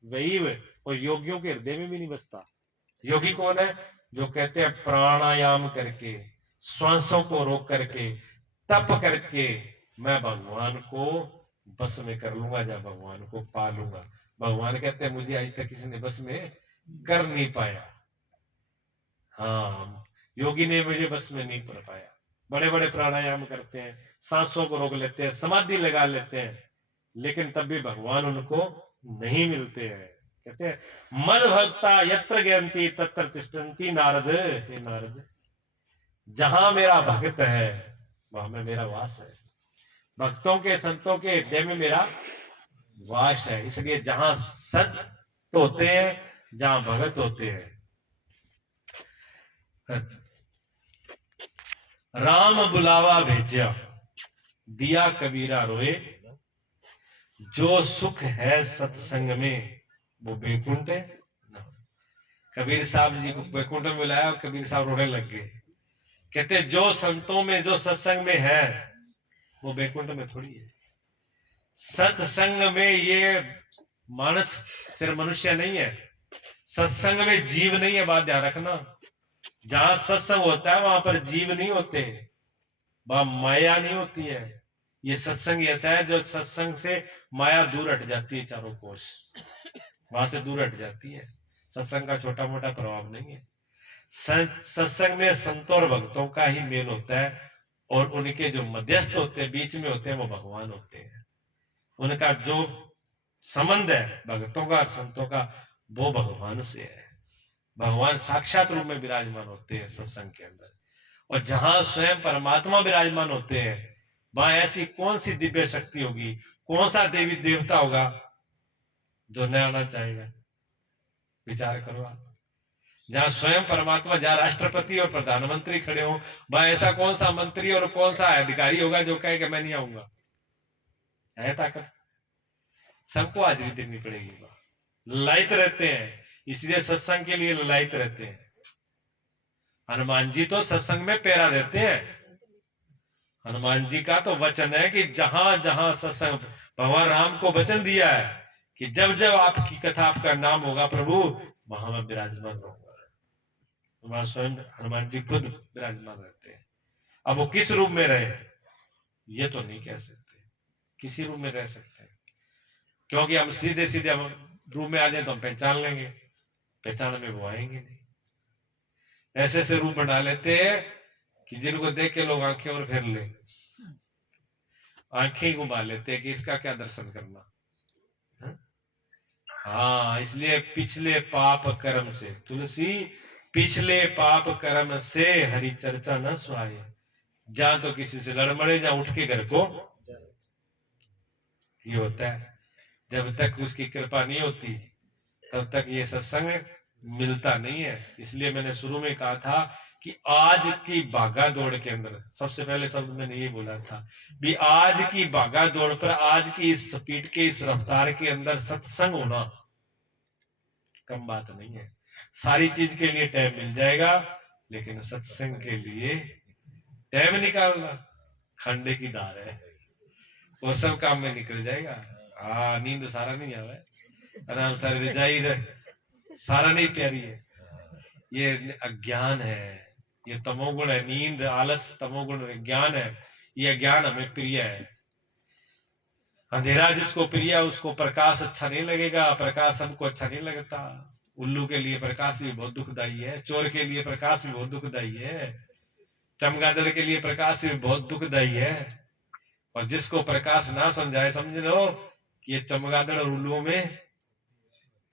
वही, और योगियों के हृदय में भी नहीं बसता। योगी कौन है? जो कहते हैं प्राणायाम करके, श्वासों को रोक करके, तप करके मैं भगवान को बस में कर लूंगा, जब भगवान को पा लूंगा। भगवान कहते हैं मुझे आज तक किसी ने बस में कर नहीं पाया। हाँ, योगी ने मुझे बस में नहीं कर पाया। बड़े बड़े प्राणायाम करते हैं, सांसों को रोक लेते हैं, समाधि लगा लेते हैं, लेकिन तब भी भगवान उनको नहीं मिलते हैं। कहते हैं मद भक्ता यत्र ज्ञानती तत्र तिष्ठन्ति नारद। हे नारद, जहां मेरा भक्त है वहां में मेरा वास है। भक्तों के, संतों के हृदय में मेरा वास है। इसलिए जहां संत होते हैं, जहां भगत होते हैं, राम बुलावा भेजा, दिया कबीरा रोए, जो सुख है सत्संग में वो बैकुंठ है। कबीर साहब जी को बैकुंठ में बुलाया और कबीर साहब रोने लग गए। कहते जो संतों में जो सत्संग में है वो बैकुंठ में थोड़ी है। सत्संग में ये मानस सिर्फ मनुष्य नहीं है, सत्संग में जीव नहीं है। बात ध्यान रखना, जहां सत्संग होता है वहां पर जीव नहीं होते, वहां माया नहीं होती है। ये सत्संग ऐसा है जो सत्संग से माया दूर हट जाती है, चारों कोश वहां से दूर हट जाती है। सत्संग का छोटा मोटा प्रभाव नहीं है। सत्संग में संतों और भक्तों का ही मेल होता है, और उनके जो मध्यस्थ होते हैं, बीच में होते हैं, वो भगवान होते हैं। उनका जो संबंध है भक्तों का और संतों का, वो भगवान से है। भगवान साक्षात रूप में विराजमान होते हैं सत्संग के अंदर। और जहां स्वयं परमात्मा विराजमान होते हैं, वहां ऐसी कौन सी दिव्य शक्ति होगी, कौन सा देवी देवता होगा जो न आना चाहेगा? विचार करो आप। जहां स्वयं परमात्मा, जहां राष्ट्रपति और प्रधानमंत्री खड़े हो, वहां ऐसा कौन सा मंत्री और कौन सा अधिकारी होगा जो कहे कि मैं नहीं आऊंगा? है ताकत? सबको हाजिरी देनी पड़ेगी। ललायित रहते हैं, इसलिए सत्संग के लिए ललायित रहते हैं। हनुमान जी तो सत्संग में पैरा देते हैं। हनुमान जी का तो वचन है कि जहां जहां सत्संग, भगवान राम को वचन दिया है कि जब जब आपकी कथा, आपका नाम होगा प्रभु, वहां मैं विराजमान रहूंगा। वहां स्वयं हनुमान जी खुद विराजमान रहते हैं। अब वो किस रूप में रहे ये तो नहीं कह सकते, किसी रूप में रह सकते हैं, क्योंकि हम सीधे सीधे हम रूप में आ जाए तो हम पहचान लेंगे, पहचान में वो आएंगे नहीं। ऐसे ऐसे रूप बना लेते हैं कि जिनको देख के लोग आंखें और फेर ले, आंखें घुमा लेते हैं कि इसका क्या दर्शन करना। हाँ, इसलिए पिछले पाप कर्म से, तुलसी पिछले पाप कर्म से हरि चर्चा न सुहाए। जहां तो किसी से लड़ मरे, जहां उठ के घर को, ये होता है। जब तक उसकी कृपा नहीं होती तब तक ये सत्संग मिलता नहीं है। इसलिए मैंने शुरू में कहा था कि आज की भागा दौड़ के अंदर, सबसे पहले शब्द मैंने ये बोला था भी आज की भागा दौड़ पर, आज की इस स्पीड के, इस रफ्तार के अंदर सत्संग होना कम बात नहीं है। सारी चीज के लिए टाइम मिल जाएगा, लेकिन सत्संग के लिए टाइम निकालना खंडे की धार है, वो सब काम में निकल जाएगा। हाँ, नींद सारा नहीं आवा है, आराम सारे रजाई सारा नहीं प्यारी है। ये अज्ञान है, ये तमोगुण है। नींद, आलस तमोगुण, ज्ञान है। ये ज्ञान हमें प्रिय है। अंधेरा जिसको प्रिय है उसको प्रकाश अच्छा नहीं लगेगा, प्रकाश हमको अच्छा नहीं लगता। उल्लू के लिए प्रकाश भी बहुत दुखदाई है, चोर के लिए प्रकाश भी बहुत दुखदाई है, चमगादड़ के लिए प्रकाश भी बहुत दुखदाई है। और जिसको प्रकाश ना समझाए, समझ लो कि ये चमगादड़ और उल्लुओं में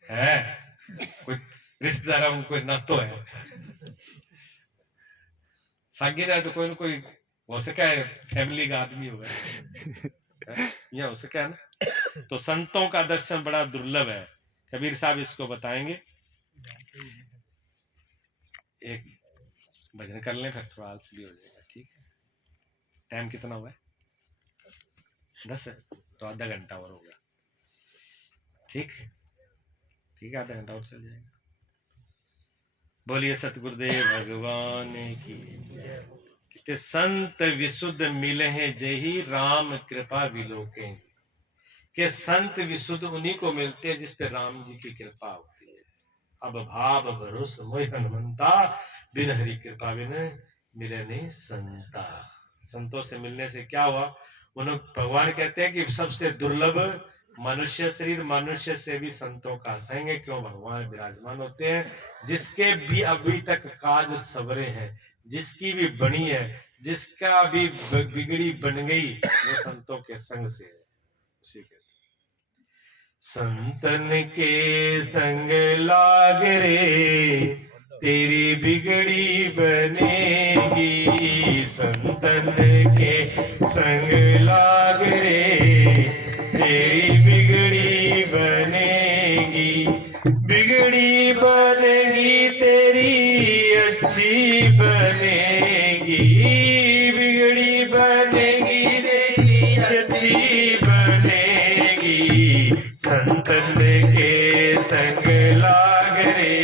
है कोई रिश्तेदार, कोई नातो है, सागी ना तो कोई ना कोई हो सका है, फैमिली का आदमी होगा, यह हो सका है ना। तो संतों का दर्शन बड़ा दुर्लभ है। कबीर साहब इसको बताएंगे। एक भजन कर लें, फिर थोड़ा आलसी हो जाएगा। ठीक है, टाइम कितना हुआ है? 10 है, तो आधा घंटा और होगा। ठीक ठीक है, आधा घंटा और चल जाएगा। बोलिए सतगुरुदेव भगवान की। कितने संत विशुद्ध मिले हैं जही राम कृपा विलोके। के संत विशुद्ध उन्हीं को मिलते हैं जिस पे राम जी की कृपा होती है। अब भाव भरोसा मोह हनुमंता, बिन हरि कृपा बिन मिले नहीं संता। संतों से मिलने से क्या हुआ? उन्होंने, भगवान कहते हैं कि सबसे दुर्लभ मनुष्य शरीर, मनुष्य से भी संतों का संग है। क्यों? भगवान विराजमान होते हैं। जिसके भी अभी तक काज सवरे हैं, जिसकी भी बनी है, जिसका भी बिगड़ी बन गई, वो संतों के संग से है। उसी के संतन के संग लाग रे, तेरी बिगड़ी बनेगी। संतन के संग लाग रे, तेरी बिगड़ी बनेगी। बिगड़ी बनेगी तेरी अच्छी बनेगी। संतन के संग लाग रे,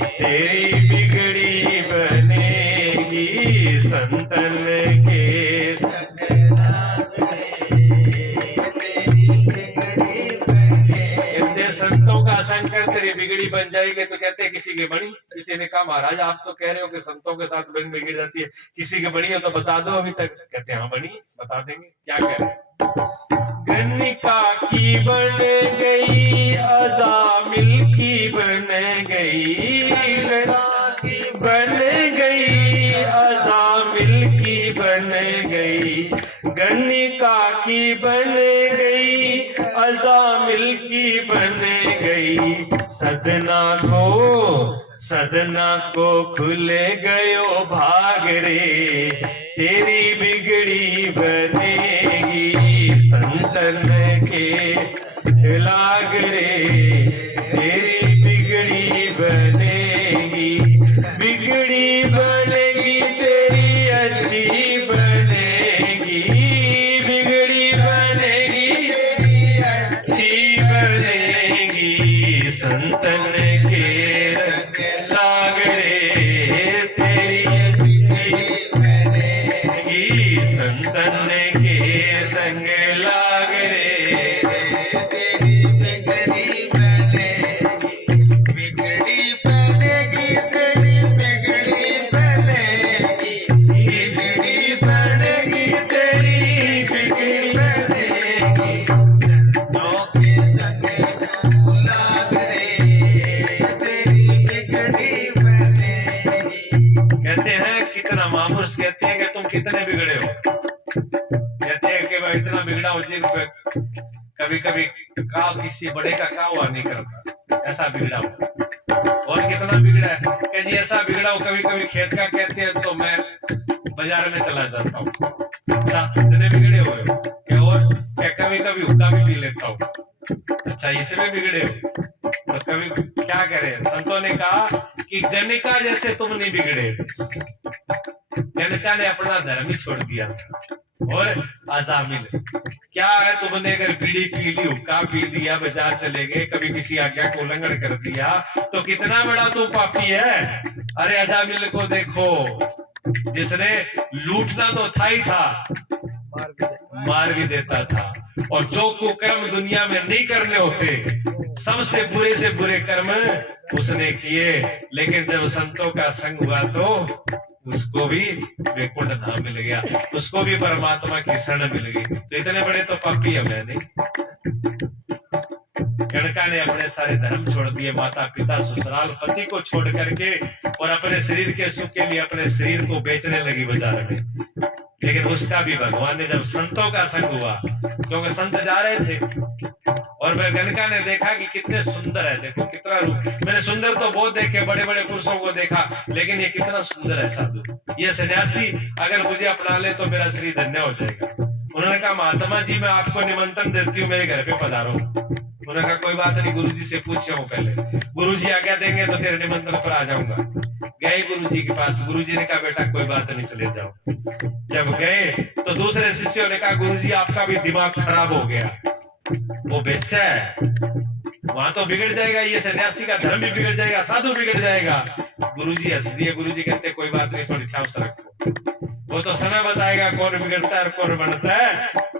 तेरी बिगड़ी बनेगी। संतन के संग लाग रे, तेरी बिगड़ी बनेगी। संतों का संग कर तेरी बिगड़ी बन जाएगी। तो कहते हैं किसी की बनी। किसी ने कहा महाराज आप तो कह रहे हो कि संतों के साथ बिगड़ जाती है, किसी की बनी है तो बता दो अभी तक। कहते हैं हाँ बनी, बता देंगे। क्या कह रहे हैं? गन्निका की बन गई, अजामिल की बन गई, गन्निका की बन गई, अजामिल की बन गई, गन्निका की बन गई, अजामिल की बन गई। सदना को खुले गयो भाग रे, तेरी बिगड़ी बनेगी। संतन के लाग रे, तेरी बिगड़ी बनेगी। बिगड़ी बनेगी तेरी अच्छी बनेगी, बिगड़ी बनेगी तेरी अच्छी बनेगी। संतन के संग लाग रे, तेरी अच्छी बनेगी। संतन के संग लाग रे, तेरी बिगड़ी बनेगी। बिगड़ी बनेगी तेरी बिगड़ी बनेगी, बिगड़ी बनेगी तेरी बिगड़ी बनेगी। संतों के संग तू लाग रे, तेरी बिगड़ी बनेगी। कहते हैं कितना मामूस, कहते हैं कि तुम कितने बिगड़े हो। कहते हैं कि मैं इतना बिगड़ा हूं जी, कभी कभी किसी बड़े का का हुआ नहीं करता, ऐसा बिगड़ा हूं। और कितना बिगड़ा है कि जी ऐसा बिगड़ा हूं, कभी कभी खेत का कहते हैं तो मैं बाजार में चला जाता हूँ। इतने बिगड़े हुए हो क्या? और क्या कभी कभी हुक्का भी पी लेता हूँ। अच्छा इसमें बिगड़े हो। तो कभी क्या करें, संतों ने कहा कि गन्निका जैसे तुम नहीं बिगड़े। गन्निका ने अपना धर्म ही छोड़ दिया और अजामिल क्या है, तुमने अगर बीड़ी पी ली, हुक्का पी लिया, बाजार चले गए, कभी किसी आज्ञा को उल्लंघन कर दिया तो कितना बड़ा तू पापी है। अरे अजामिल को देखो, जिसने लूटना तो था ही था, मार भी देता था। और जो कुकर्म दुनिया में नहीं करने होते, सबसे बुरे से बुरे कर्म उसने किए। लेकिन जब संतों का संग हुआ तो उसको भी वैकुंठ धाम मिल गया, उसको भी परमात्मा की शरण मिल गई। तो इतने बड़े तो पापी है मैं नहीं। गणका ने अपने सारे धर्म छोड़ दिए, माता पिता ससुराल पति को छोड़ करके, और अपने शरीर के सुख के लिए अपने शरीर को बेचने लगी बाजार में। लेकिन उसका भी भगवान ने जब संतों का संग हुआ, क्योंकि संत जा रहे थे, और मैं गणका ने देखा कि कितने सुंदर है, देखो कितना रूप। मैंने सुंदर तो बहुत देखे, बड़े बड़े पुरुषों को देखा, लेकिन ये कितना सुंदर है साधु, ये सन्यासी अगर मुझे अपना ले तो मेरा शरीर धन्य हो जाएगा। उन्होंने कहा महात्मा जी मैं आपको निमंत्रण देती हूँ, मेरे घर पे पधारो। उन्होंने कहा कोई बात नहीं, गुरुजी से पूछो पहले, गुरुजी आज्ञा देंगे तो तेरे निमंत्रण पर आ जाऊंगा। गए गुरुजी के पास, गुरुजी ने कहा बेटा कोई बात नहीं, चले जाओ। जब गए तो दूसरे शिष्यों ने कहा गुरुजी आपका भी दिमाग खराब हो गया, वो बेस्या है, वहां तो बिगड़ जाएगा, ये सन्यासी का धर्म भी बिगड़ जाएगा, साधु बिगड़ जाएगा। गुरुजी हंस दिए। गुरुजी कहते कोई बात नहीं, थोड़ी ख्याल से रखो, वो तो समय बताएगा कौन बिगड़ता है और कौन बनता है।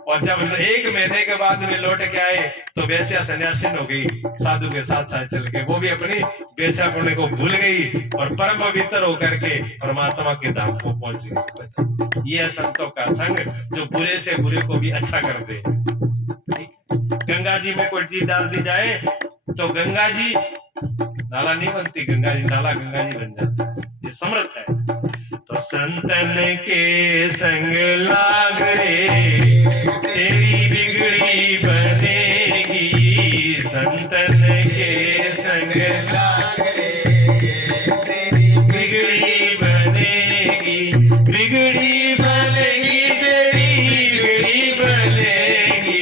और जब 1 महीने के बाद में लौट के आए तो बेस्या सन्यासीन हो गई, साधु के साथ साथ चल के वो भी अपनी बेस्यापने को भूल गई और परम पवित्र होकर के परमात्मा के धाम को पहुंच गई। ये है संतों का संग, जो बुरे से बुरे को भी अच्छा कर दे। गंगा जी में कोई चीज डाल दी जाए तो गंगा जी नाला नहीं बनती, गंगा जी नाला गंगा जी बन जाता, ये समर्थ है। तो संतन के संग लाग रे, तेरी बिगड़ी बनेगी। संतन के संग लाग रे, तेरी बिगड़ी बनेगी। बिगड़ी बनेगी तेरी बिगड़ी बनेगी,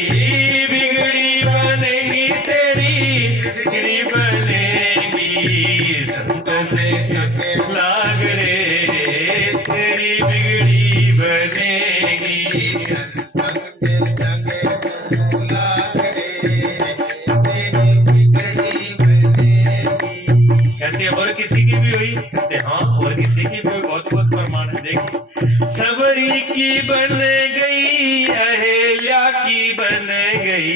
बिगड़ी बनेगी तेरी बिगड़ी बनेगी। संतन के संग लाग रे, तेरी बिगड़ी बनेगी। संतन के संग की बन गई, अहिल्या की बन गई,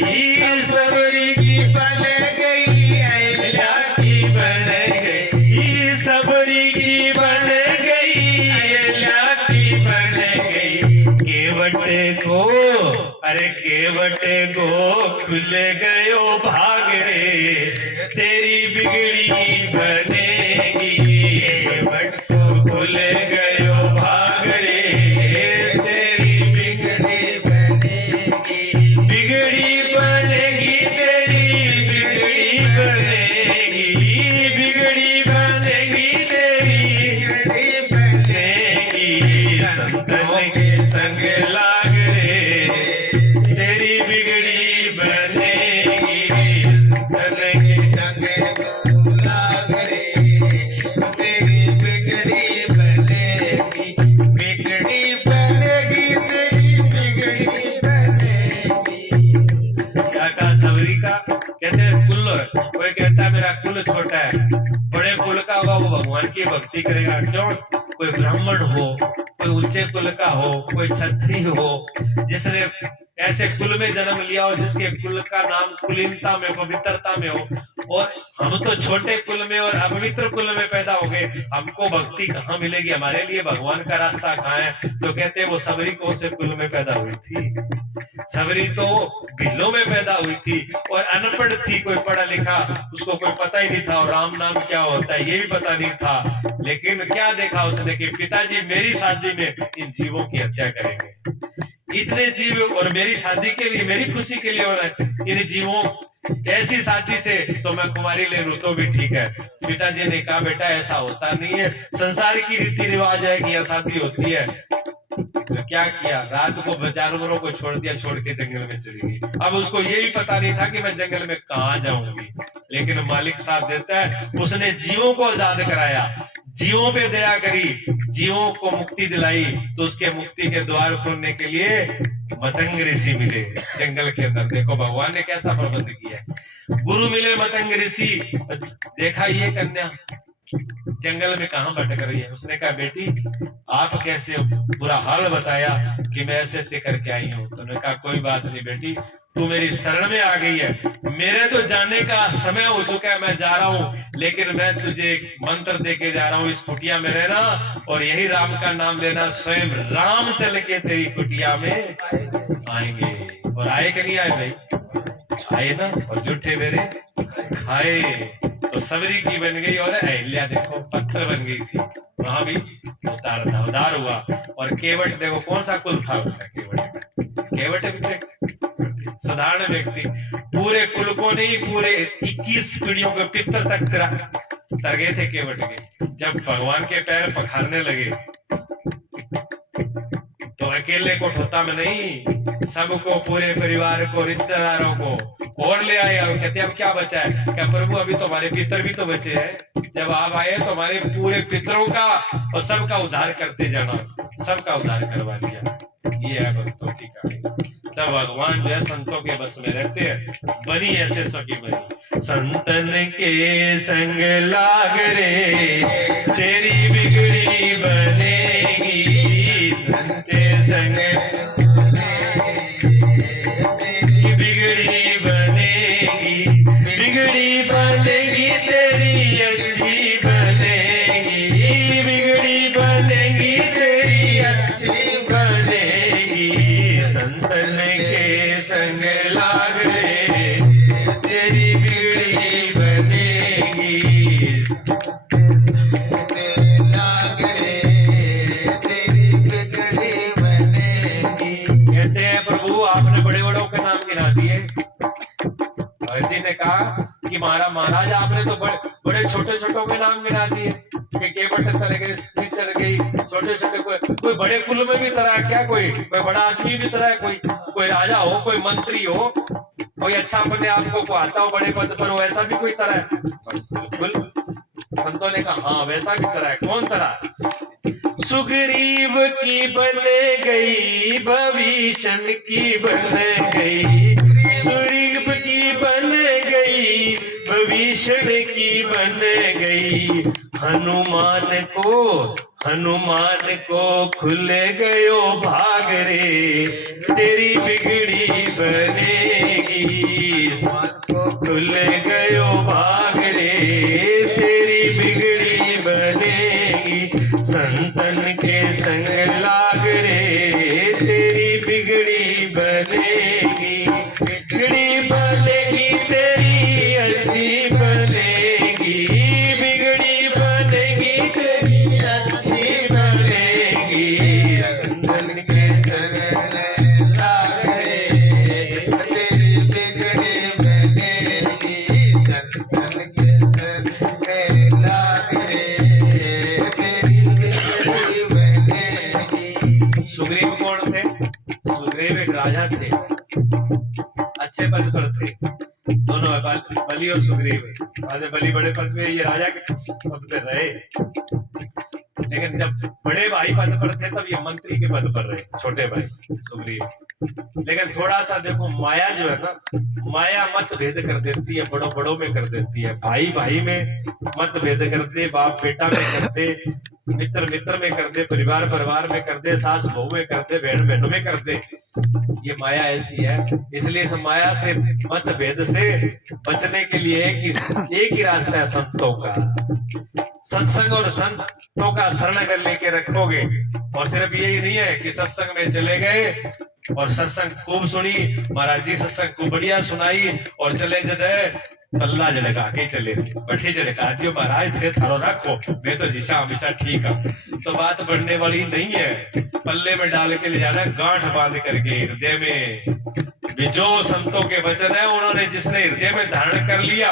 सबरी की बन गई, अहिल्या की बन गई, सबरी की बन गई, अहिल्या की बन गई। केवट को, अरे केवट को खुल गयो भाग रे, तेरी बिगड़ी बनेगी। केवट को खुल गयो भाग रे, तेरी बिगड़ी बनेगी। बिगड़ी बनेगी तेरी, बिगड़ी बनेगी, बिगड़ी बनेगी तेरी, बिगड़ी बनेगी। संतन के संग लाग रे, तेरी बिगड़ी बनेगी। संतन के संग लाग रे, तेरी बिगड़ी बनेगी। बिगड़ी बनेगी तेरी, बिगड़ी बनेगी। क्या कहा सबरी का? कहते हैं कुल, कोई कहता है मेरा कुल छोटा है, बड़े कुल का होगा वो भगवान की भक्ति करेगा। क्यों? कोई ब्राह्मण हो, कोई ऊंचे कुल का हो, कोई क्षत्रिय हो, जिसने ऐसे कुल में जन्म लिया हो जिसके कुल का नाम कुलीनता में, पवित्रता में हो, और हम तो छोटे कुल में और अपवित्र कुल में पैदा हो गए, हमको भक्ति कहाँ मिलेगी? हमारे लिए भगवान का रास्ता कहाँ है? तो कहते हैं वो सबरी कौन से कुल में पैदा हुई थी? सबरी तो बिल्लों में पैदा हुई थी और अनपढ़ थी, कोई पढ़ा लिखा उसको कोई पता ही नहीं था, और राम नाम क्या होता है ये भी पता नहीं था। लेकिन क्या देखा उसने कि पिताजी मेरी शादी में इन जीवों की हत्या करेंगे, इतने जीव और मेरी शादी के लिए, मेरी खुशी के लिए हो रहा है, इन जीवों ऐसी शादी से तो मैं कुमारी ले लूं तो भी ठीक है। पिताजी ने कहा बेटा ऐसा होता नहीं है, संसार की रीति रिवाज है कि यह शादी होती है। तो क्या किया, रात को जानवरों को छोड़ दिया, छोड़ के जंगल में चली गई। अब उसको ये भी पता नहीं था कि मैं जंगल में कहाँ जाऊंगी, लेकिन मालिक साथ देता है, उसने जीवों को आजाद कराया, जीवों पे दया करी, जीवों को मुक्ति दिलाई। तो उसके मुक्ति के द्वार खोलने के लिए मतंग ऋषि मिले जंगल के अंदर। देखो भगवान ने कैसा प्रबंध किया। गुरु मिले मतंग ऋषि, देखा ये कन्या जंगल में कहां भटक रही है। उसने कहा बेटी आप कैसे हो? पूरा हाल बताया कि मैं ऐसे ऐसे करके आई हूँ। तो उन्होंने कहा कोई बात नहीं बेटी, तू मेरी शरण में आ गई है, मेरे तो जाने का समय हो चुका है, मैं जा रहा हूँ, लेकिन मैं तुझे एक मंत्र दे के जा रहा हूँ, इस कुटिया में रहना और यही राम का नाम लेना, स्वयं राम चल के तेरी कुटिया में आएंगे। और आए कि नहीं आए भाई? आए ना, और जूठे मेरे खाए। तो सबरी की बन गई और अहिल्या देखो पत्थर बन गई थी, वहां भी उतार हुआ। और केवट देखो कौन सा कुल था उनका, केवट भी साधारण व्यक्ति, पूरे कुल को नहीं पूरे 21 पीढ़ियों के पितर तक तर गए थे केवट के। जब भगवान के पैर पखारने लगे तो अकेले को ठोता में नहीं, सबको, पूरे परिवार को, रिश्तेदारों को और ले आए। और कहते अब क्या बचा है? क्या प्रभु अभी तो हमारे पितर भी तो बचे हैं, जब आप आए तो हमारे पूरे पितरों का और सबका उद्धार करते जाना, सबका उद्धार करवा दिया। ये है भक्तों की कहानी। तब भगवान जो है संतों के बस में रहते हैं, बनी ऐसे सखी बनी। संतन के संग लाग रे, तेरी बिगड़ी बनेगी, तेरे संग तेरी बिगड़ी बनेगी, बिगड़ी बनेगी तेरी अच्छी बनेगी, बिगड़ी बनेगी तेरी अच्छी बनेगी। संतन के संग लाग रे, तेरी बिगड़ी बनेगी, लाग रे, तेरी बिगड़ी बनेगी। कहते हैं प्रभु आपने बड़े बड़ों के नाम गिना दिए। भगत जी ने कहा कि महाराज आपने तो बड़े छोटे छोटों के नाम गिना दिए कि केवट तर गए, चढ़ गई, छोटे छोटे कोई बड़े कुल में भी तरा क्या? कोई बड़ा आदमी भी तरा है, कोई राजा हो, कोई मंत्री हो, कोई अच्छा अपने आप को आता हो, बड़े पद पर हो, ऐसा भी कोई तरह है? बिल्कुल। संतों ने कहा हाँ वैसा भी तरह है। कौन तरह? सुग्रीव की बन गई, भविष्ण की बन गई, सुग्रीव की बन गई, भविष्ण की बन गई, हनुमान को खुल गयो भाग रे, तेरी बिगड़ी बनेगी। खुल गयो भाग रे, तेरी बिगड़ी बनेगी। संतन के संग लाग रे, तेरी बिगड़ी बनेगी। बिगड़ी बनेगी तेरी अच्छी बनेगी, बिगड़ी बनेगी तेरी अच्छी बनेगी। संतन के संग लाग रे, तेरी बिगड़ी बनेगी। संतन के संग लाग रे, तेरी बिगड़ी बनेगी। सुग्रीव कौन थे? सुग्रीव एक राजा थे, अच्छे पद पर थे दोनों, बलि और सुग्रीव। आज बलि बड़े पद पे, ये राजा के पद पे रहे, लेकिन जब बड़े भाई पद पर थे तब ये मंत्री के पद पर रहे, छोटे भाई सुग्रीव। लेकिन थोड़ा सा देखो, माया जो है ना, माया मत भेद कर देती है, बड़ों बड़ों में कर देती है, भाई भाई में मत भेद कर दे, बाप बेटा में कर दे, मित्र मित्र में कर दे, परिवार परिवार में कर दे, सास बहू में कर दे, बहन बहनों में कर दे। ये माया ऐसी है। इसलिए इस माया से मत भेद से बचने के लिए एक ही रास्ता है, संतों का। सत्संग और संतों का शरण अगर लेके रखोगे, और सिर्फ यही नहीं है कि सत्संग में चले गए और सत्संग खूब सुनी, महाराज जी सत्संग खूब बढ़िया सुनाई, और चले जदे पल्ला झड़का के चले, बैठे झड़का दियो महाराज थे थारो रखो, मैं तो जिसा हमेशा ठीक है, तो बात बढ़ने वाली नहीं है। पल्ले में डाल के ले जाना, गांठ बांध करके हृदय में। जो संतों के वचन है, उन्होंने जिसने हृदय में धारण कर लिया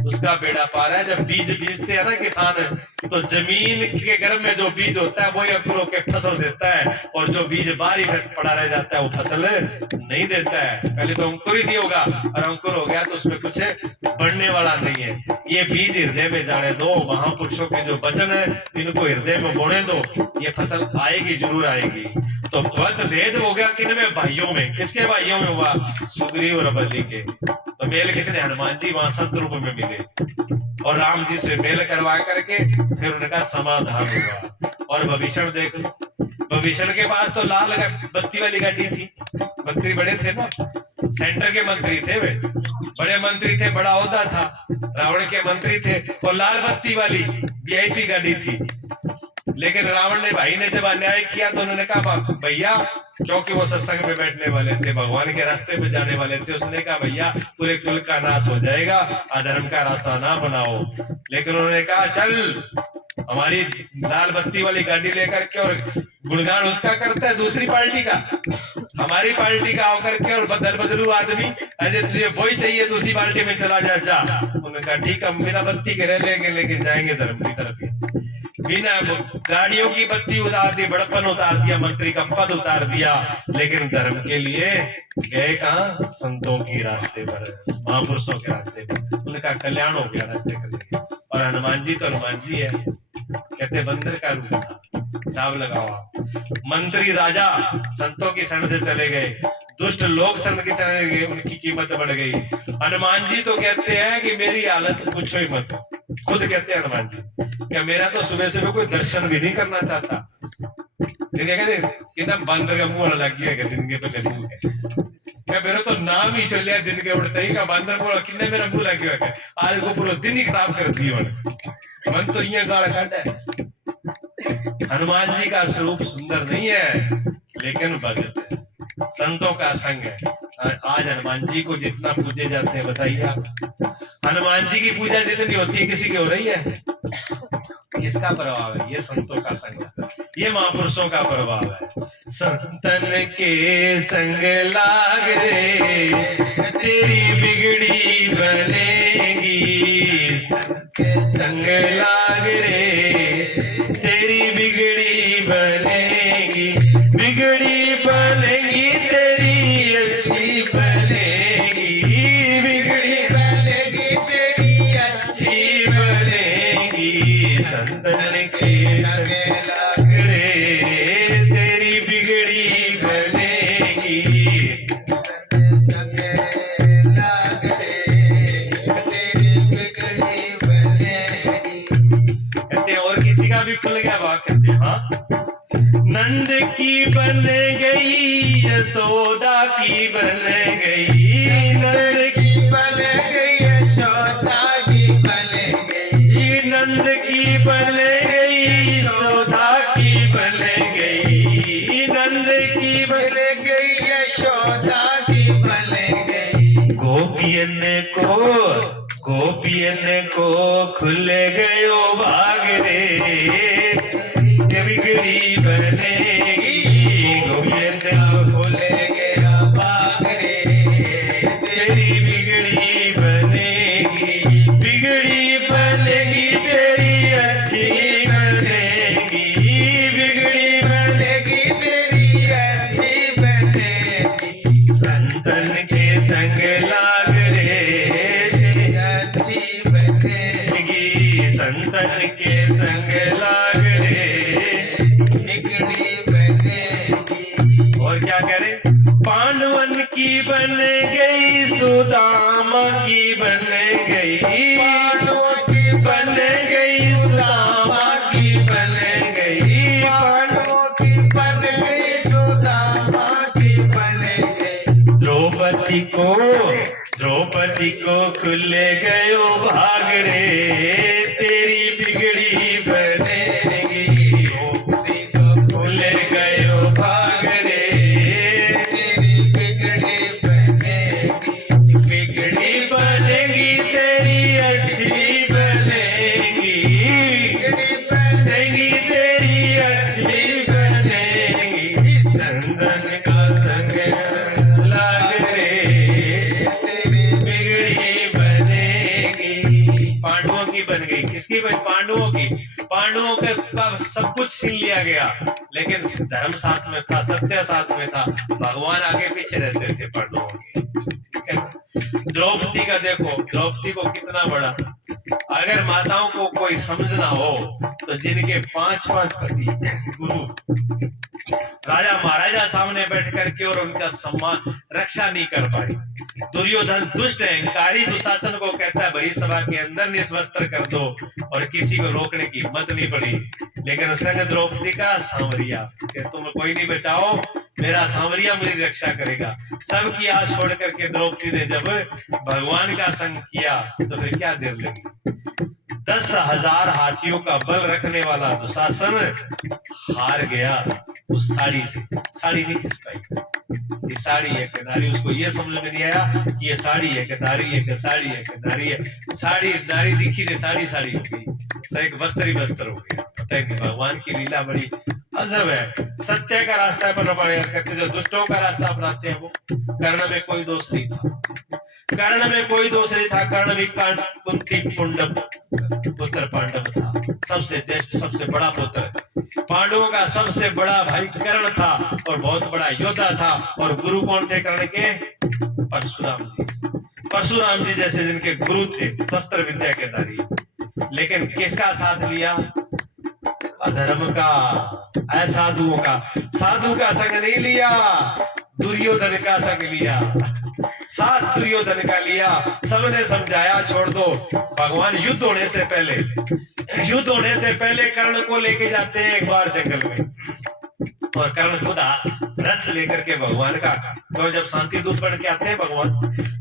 उसका बेड़ा पार है। जब बीज बीजते हैं ना किसान, तो जमीन के गर्भ में जो बीज होता है वही अंकुर होकर फसल देता है, और जो बीज बाहर ही पड़ा रह जाता है वो फसल नहीं देता है। पहले तो अंकुर ही नहीं होगा, और अंकुर हो गया तो उसमें कुछ बढ़ने वाला नहीं है। ये बीज हृदय में जाने दो, महापुरुषों के जो वचन है इनको हृदय में बोने दो, ये फसल आएगी, जरूर आएगी। तो मत भेद हो गया किन में? भाइयों में। किसके भाइयों में हुआ? सुग्रीव और बलि के। तो मेल किसने? हनुमान जी वहां संत रूप में मिले, और राम जी से मेल करवा करके फिर उनका समाधान हुआ। और भविष्य देख लो, भविष्य के पास तो लाल बत्ती वाली गाड़ी थी, मंत्री बड़े थे ना, सेंटर के मंत्री थे वे, बड़े मंत्री थे, बड़ा ओहदा था, रावण के मंत्री थे, और लाल बत्ती वाली वीआईपी गाड़ी थी। लेकिन रावण ने, भाई ने जब अन्याय किया तो उन्होंने कहा भैया, क्योंकि वो सत्संग में बैठने वाले थे, भगवान के रास्ते में जाने वाले थे, उसने कहा भैया पूरे कुल का नाश हो जाएगा, अधर्म का रास्ता ना बनाओ। लेकिन उन्होंने कहा चल हमारी लाल बत्ती वाली गाड़ी लेकर के, और गुणगान उसका करता है दूसरी पार्टी का, हमारी पार्टी का होकर के, और बदल बदलू आदमी, अजय तुझे वही चाहिए तो उसी पार्टी में चला जा। उन्होंने कहा ठीक है, बिना बत्ती के रह लेंगे, लेकिन जाएंगे धर्म की तरफ। बिना गाड़ियों की बत्ती उतार दी, बड़पन उतार दिया, मंत्री का पद उतार दिया, लेकिन धर्म के लिए गए कहां? संतों के रास्ते पर, महापुरुषों के रास्ते पर। उनका कल्याण हो गया रास्ते के। और हनुमान जी तो हनुमान जी है, कहते बंदर का रूप था, चाव लगावा। मंत्री राजा संतों की शरण से चले गए, दुष्ट लोग शरण के चले गए, उनकी कीमत बढ़ गई। हनुमान जी तो कहते हैं कि मेरी हालत पूछो ही मत, खुद कहते हैं हनुमान जी, क्या मेरा तो सुबह सुबह कोई दर्शन भी नहीं करना चाहता। कहते बंदर का मुंह लग गया, दिन के पहले मुंह है, क्या मेरा तो नाम ही चलिया दिन के उड़ते ही का बंदर बोला किन्ने मेरा मुंह लग गया, आज को पूरा दिन ही खराब कर दिया मन तो ये गाल काटा है। हनुमान जी का स्वरूप सुंदर नहीं है, लेकिन भगत है, संतों का संग है। आज हनुमान जी को जितना पूजे जाते हैं, बताइए आप, हनुमान जी की पूजा जितनी होती है किसी की हो रही है? किसका प्रभाव है? ये संतों का संग है, ये महापुरुषों का प्रभाव है। संतन के संग लाग रे, तेरी बिगड़ी बनेगी। संग लाग रे, तेरी बिगड़ी बनेगी, बिगड़ी बनेगी तेरी अच्छी बनेगी, बिगड़ी बनेगी तेरी अच्छी बनेगी। संतन के संग लाग रे, तेरी बिगड़ी बनेगी। संग लाग रे, बन गई, यशोदा की बन गई, नंद की बन गई यशोदा की बन गई, नंद की बन गई, यशोदा की बन गई, नंद की बन गई यशोदा की बन गई। गोपियन को खुल गयो भाग रे, बिगड़ी बनेगी, गोपियन को खुल गया भाग रे, तेरी बिगड़ी बनेगी, बिगड़ी बनेगी तेरी अच्छी बनेगी, बिगड़ी बनेगी तेरी अच्छी बनेगी। संतन के संग लाग रे, अच्छी बनेगी, संतन के संग लाग रे, बिगड़ी बनेगी। और क्या करे, पांडवन की बन गई, सुदामा की बन गई, पांडवों की बन गई, सुदामा की बन गई, पांडवों की बन गई, सुदामा की बन गई। द्रौपदी को खुल गयो भाग रे, तेरी बिगड़ी बनेगी, द्रौपदी को खुल गयो भाग रे, तेरी बिगड़ी बनेगी, बिगड़ी बनेगी तेरी अच्छी बनेगी, बिगड़ी बनेगी, बनेगी तेरी अच्छी बनेगी, संदन का संग लाग रे, तेरी बिगड़ी बनेगी। पांडवों की बन गई, किसकी बन? पांडवों का सब कुछ छीन लिया गया, लेकिन धर्म साथ में था, सत्य साथ में था, भगवान आगे पीछे रहते थे पांडवों के, ठीक है ना? द्रौपदी का देखो, द्रौपदी को कितना बड़ा, अगर माताओं को कोई समझना हो तो जिनके 5-5 पति गुरु राजा महाराजा सामने बैठ करके और उनका सम्मान रक्षा नहीं कर पाई, दुर्योधन दुष्ट अहंकारी दुशासन को कहता है बड़ी सभा के अंदर निस्वस्त्र कर दो, और किसी को रोकने की हिम्मत नहीं पड़ी, लेकिन संग द्रौपदी का सांवरिया कि तुम कोई नहीं बचाओ, मेरा सांवरिया मेरी रक्षा करेगा। सबकी आस छोड़ करके द्रौपदी ने जब भगवान का संग किया तो फिर क्या देर लगी, 10,000 हाथियों का बल रखने वाला दुशासन हार गया उस साड़ी से। साड़ी नहीं खिंच पाई, ये साड़ी है कि नारी, उसको ये समझ में नहीं आया कि ये साड़ी है कि नारी है कि साड़ी है कि नारी है, साड़ी नारी दिखी नहीं, साड़ी साड़ी हो गई, सब एक वस्त्र ही वस्त्र हो गया। पता है कि भगवान की लीला बड़ी अजब है, सत्य का रास्ता पर करते जो दुष्टों का रास्ता अपनाते हैं वो। कर्ण में कोई दोष नहीं था, कर्ण में कोई दोष नहीं था, कर्ण भी कुंती पुंडव पुत्र पांडव था, सबसे ज्येष्ठ सबसे बड़ा पुत्र, पांडवों का सबसे बड़ा भाई कर्ण था और बहुत बड़ा योद्धा था। और गुरु कौन थे कर्ण के? परशुराम जी, परशुराम जी जैसे जिनके गुरु थे, शस्त्र विद्या के नारी। लेकिन किसका साथ लिया? अधर्म का, असाधुओं का। साधु का संग नहीं लिया, दुर्योधन का संग लिया, साथ दुर्योधन का लिया। सबने समझाया छोड़ दो, भगवान युद्ध होने से पहले कर्ण को लेके जाते हैं एक बार जंगल में, और कर्ण खुद रथ लेकर के भगवान का, तो जब शांति दूत बन के आते हैं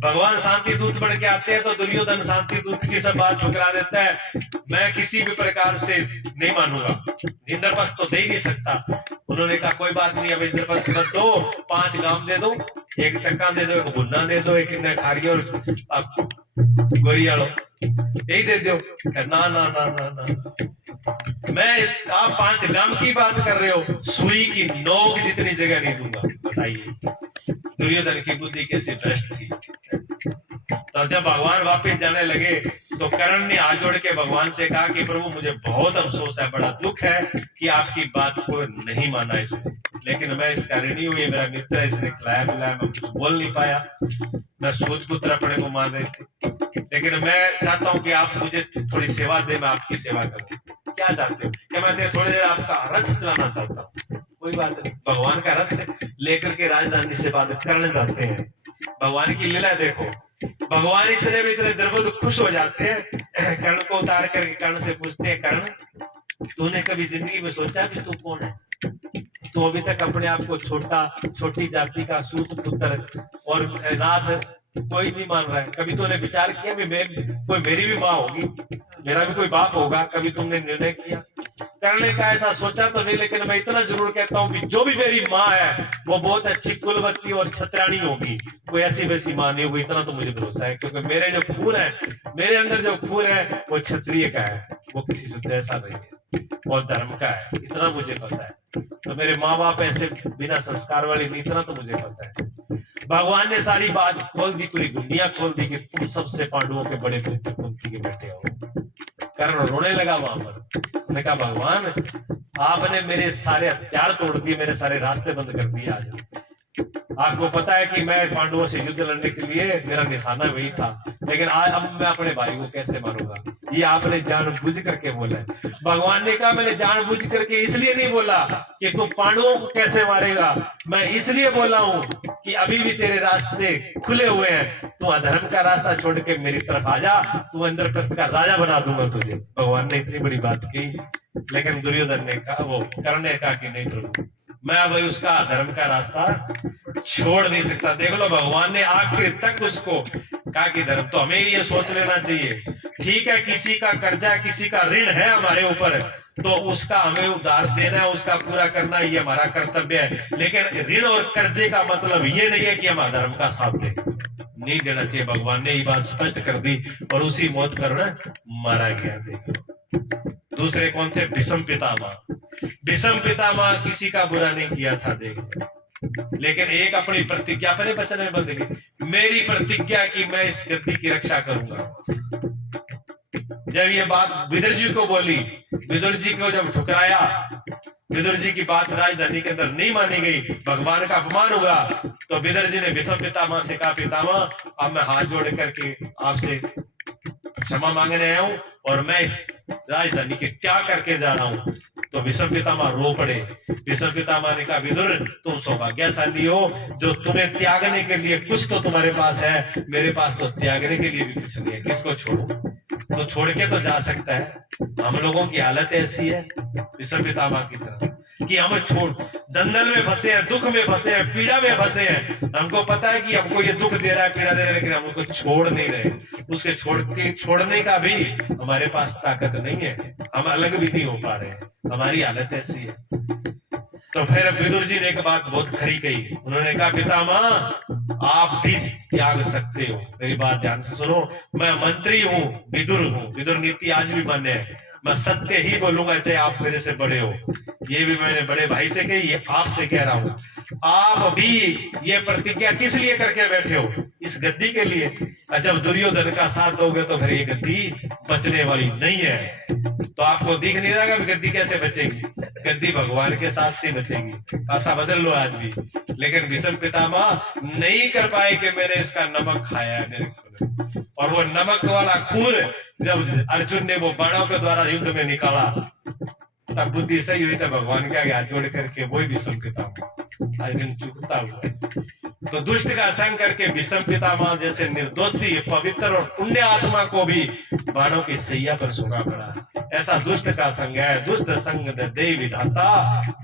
भगवान शांति दूत बन के आते हैं तो दुर्योधन शांति दूत की सब बात ठुकरा देता है, मैं किसी भी प्रकार से नहीं मानूंगा, इंद्रप्रस्थ तो दे ही नहीं सकता। उन्होंने कहा कोई बात नहीं, अब इंद्रप्रस्थ मत दो, 5 गांव दे दो, एक चक्का दे दो, एक भुन्ना दे दो, एक खारी और गोरियालो, यही दे दो। ना ना ना ना ना, मैं आप 5 गांव की बात कर रहे हो, सुई की नोक जितनी जगह नहीं दूंगा। बताइए दुर्योधन की बुद्धि कैसे भ्रष्ट थी। तो जब भगवान वापस जाने लगे तो कर्ण ने हाथ जोड़ के भगवान से कहा कि प्रभु मुझे बहुत अफसोस है, बड़ा दुख है कि आपकी बात को नहीं माना इसने, लेकिन मैं इसका ऋणी हूं, ये मेरा मित्र है, इसने खिलाया पिलाया, मैं कुछ बोल नहीं पाया, मैं सूझबूझ अपने को मान रहे थे, लेकिन मैं चाहता हूं कि आप मुझे थोड़ी सेवा दे, मैं आपकी सेवा करूं। क्या चाहते हो? क्या मैं थोड़ी देर आपका रथ चलाना चाहता हूँ। कोई बात नहीं, भगवान का रथ लेकर के राजधानी से इबादत करने जाते हैं। भगवान की लीला देखो, भगवान इतने में इतने द्रवद खुश हो जाते हैं, कर्ण को उतार करके कर्ण से पूछते हैं, कर्ण तूने कभी जिंदगी में सोचा कि तू कौन है? तू अभी तक अपने आप को छोटी जाति का सूत पुत्र और नाथ कोई नहीं मान रहा है। कभी तूने विचार किया भी कोई मेरी भी माँ होगी, मेरा भी कोई बाप होगा? कभी तुमने निर्णय किया करने का? ऐसा सोचा तो नहीं, लेकिन मैं इतना जरूर कहता हूँ कि जो भी मेरी माँ है वो बहुत अच्छी कुलवती और छत्राणी होगी, कोई ऐसी वैसी माँ नहीं होगी। इतना तो मुझे भरोसा है, क्योंकि मेरे जो खून है, मेरे अंदर जो खून है वो क्षत्रिय का है, वो किसी से ऐसा नहीं है और धर्म का है, इतना मुझे पता है। तो मेरे माँ बाप ऐसे बिना संस्कार वाले नहीं, इतना तो मुझे पता है। भगवान ने सारी बात खोल दी, पूरी दुनिया खोल दी कि तुम सबसे पांडवों के बड़े पुत्र कुंती के बेटे हो। कर्ण रोने लगा वहां पर। मैंने कहा भगवान, आपने मेरे सारे हथियार तोड़ दिए, मेरे सारे रास्ते बंद कर दिए। आज आपको पता है कि मैं पांडवों से युद्ध लड़ने के लिए मेरा निशाना वही था, लेकिन आज अब मैं अपने भाई को कैसे मारूंगा? ये आपने जानबूझ करके बोला है। भगवान ने कहा मैंने जानबूझ करके इसलिए नहीं बोला कि तू पांडवों को कैसे मारेगा, मैं इसलिए बोला हूं कि अभी भी तेरे रास्ते खुले हुए हैं, तू अधर्म का रास्ता छोड़ के मेरी तरफ आ जा, तू इंद्रप्रस्थ का राजा बना दूंगा तुझे। भगवान ने इतनी बड़ी बात की, लेकिन दुर्योधन ने कहा, वो कर्ण ने कहा कि नहीं प्रभु, मैं अब उसका धर्म का रास्ता छोड़ नहीं सकता। देख लो, भगवान ने आखिर तक उसको कहा कि धर्म तो हमें ये सोच लेना चाहिए, ठीक है किसी का कर्जा, किसी का ऋण है हमारे ऊपर, तो उसका हमें उधार देना है, उसका पूरा करना ये हमारा कर्तव्य है। लेकिन ऋण और कर्जे का मतलब ये नहीं है कि हम अधर्म का साथ दें, नहीं देना चाहिए। भगवान ने ये बात स्पष्ट कर दी और उसी मौत कर्ण मारा गया। देखो दूसरे कौन थे? भीष्म पितामह। भीष्म पितामह किसी का बुरा नहीं किया था, देखो, लेकिन एक अपनी प्रतिज्ञा पर वचन में बंध गई, मेरी प्रतिज्ञा की मैं इस गद्दी की रक्षा करूंगा। जब ये बात विदुर जी को बोली, विदुर जी को जब ठुकराया, विदुर जी की बात राजधानी के अंदर नहीं मानी गई, भगवान का अपमान हुआ, तो विदुर जी ने भीष्म पितामह से कहा, पितामह अब मैं हाथ जोड़ करके आपसे क्षमा मांगने आया हूं और मैं इस राजधानी के त्याग करके जा रहा हूं। तो भीष्म पितामह रो पड़े। भीष्म पितामह ने कहा, विदुर तुम सौभाग्यशाली हो, जो तुम्हें त्यागने के लिए कुछ तो तुम्हारे पास है, मेरे पास तो त्यागने के लिए भी कुछ नहीं है। किसको छोड़ू? तो छोड़ के तो जा सकता है। हम लोगों की हालत ऐसी है भीष्म पितामह की तरह कि हम छोड़ दंदल में फंसे हैं, दुख में फंसे हैं, पीड़ा में फंसे हैं। हमको पता है कि हमको ये दुख दे रहा है, पीड़ा दे रहा है, लेकिन हम उसको छोड़ नहीं रहे। उसके छोड़ने का भी हमारे पास ताकत नहीं है, हम अलग भी नहीं हो पा रहे हैं, हमारी हालत ऐसी है। तो फिर विदुर जी ने एक बात बहुत खरी कही, उन्होंने कहा, पितामह आप भी त्याग सकते हो, मेरी बात ध्यान से सुनो, मैं मंत्री हूँ, विदुर हूँ, विदुर नीति आज भी मान्य है, मैं सत्य ही बोलूंगा चाहे आप मेरे से बड़े हो। ये भी मैंने बड़े भाई से कही, ये आपसे कह रहा हूं, आप भी ये प्रतिज्ञा किस लिए करके बैठे हो? इस गद्दी के लिए। जब दुर्योधन का साथ दोगे तो फिर ये गद्दी बचने वाली नहीं है। तो आपको दिख नहीं रहा कि गद्दी कैसे बचेगी? गद्दी भगवान के साथ से बचेगी। ऐसा बदल लो आज भी। लेकिन भीष्म पितामह नहीं कर पाए कि मैंने इसका नमक खाया है मेरे खून, और वो नमक वाला खून जब अर्जुन ने वो बाणों के द्वारा युद्ध में निकाला, तब बुद्धि सही हुई, तब भगवान के आगे हाथ जोड़ करके वही भीष्म पितामह आज दिन चुकता हुआ है। तो दुष्ट का संग करके भीष्म पितामह जैसे निर्दोषी, पवित्र और पुण्य आत्मा को भी बाणों की सैया पर सोना पड़ा। ऐसा दुष्ट का संग है। दुष्ट संग दे विधाता,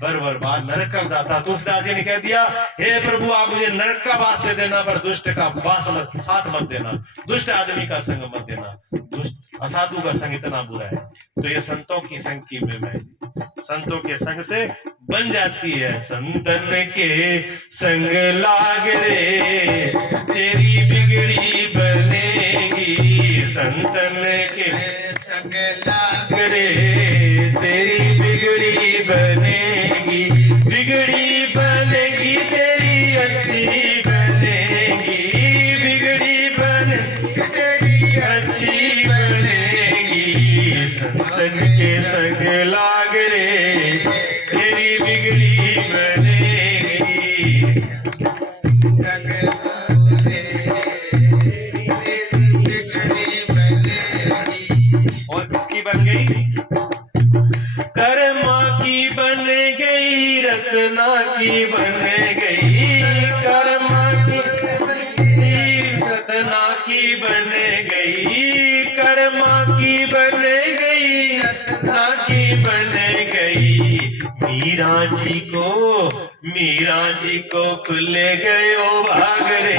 बर बर बार नरक का दाता। तुलसीदास जी ने कह दिया, हे प्रभु आप मुझे नरक का वास दे देना, पर दुष्ट का वास साथ मत देना, दुष्ट आदमी का संग मत देना, दुष्ट असाधु का संग इतना बुरा है। तो ये संतों की संग की मैं संतों के संग से बन जाती है। संतन के संग लाग रे तेरी बिगड़ी बनेगी, संतन के संग लाग रे तेरी बिगड़ी बनेगी, बिगड़ी बनेगी तेरी अच्छी बनेगी, बिगड़ी बनेगी तेरी अच्छी बनेगी, संतन के संग लाग रे तेरी बिगड़ी बनेगी, संग लाग रे तेरी बिगड़ी बनेगी। और किसकी बन गई? कर्मा की बन गई, रत्ना की बन गई, कर्मा की बन गई, रत्ना की बन गई, कर्मा की बन गई, रत्ना की बन गई। मीरा जी को मीरा जी को खुल गयो भाग रे,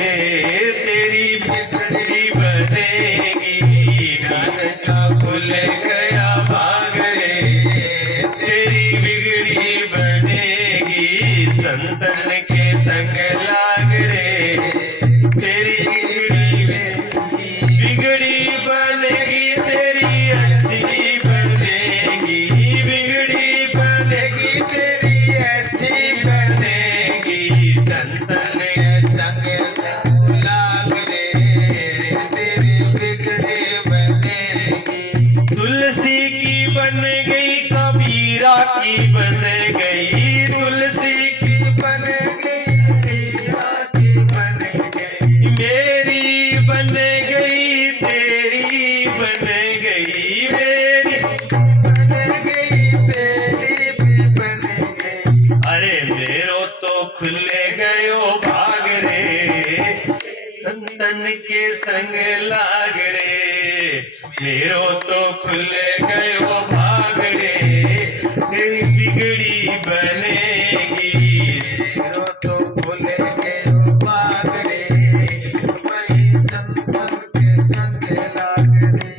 तेरी बिगड़ी बनेगी। मीरा का खुल गया भाग रे, तेरी बिगड़ी बनेगी, संतन के संग लाग रे, तेरी बिगड़ी बनेगी, तेरी अच्छी बनेगी, बिगड़ी बनेगी, तेरी अच्छी बनेगी। संतन के संग लाग रे, तेरी बिगड़ी बनेगी। तुलसी की बन गई, कबीरा की बन गई, तुलसी की बन गई, मीरा की बन गई। मेरी बन गई, तेरी बन गई, मेरी बन गई, तेरी भी बन गई। अरे मेरो तो खुले गयो भाग रे, संतन के संग लाग रे, मेरो तो खुले गयो भाग रे, तेरी बिगड़ी बनेगी। मेरो तो खुल गयो भाग रे, मैं संतन के संग लाग रे।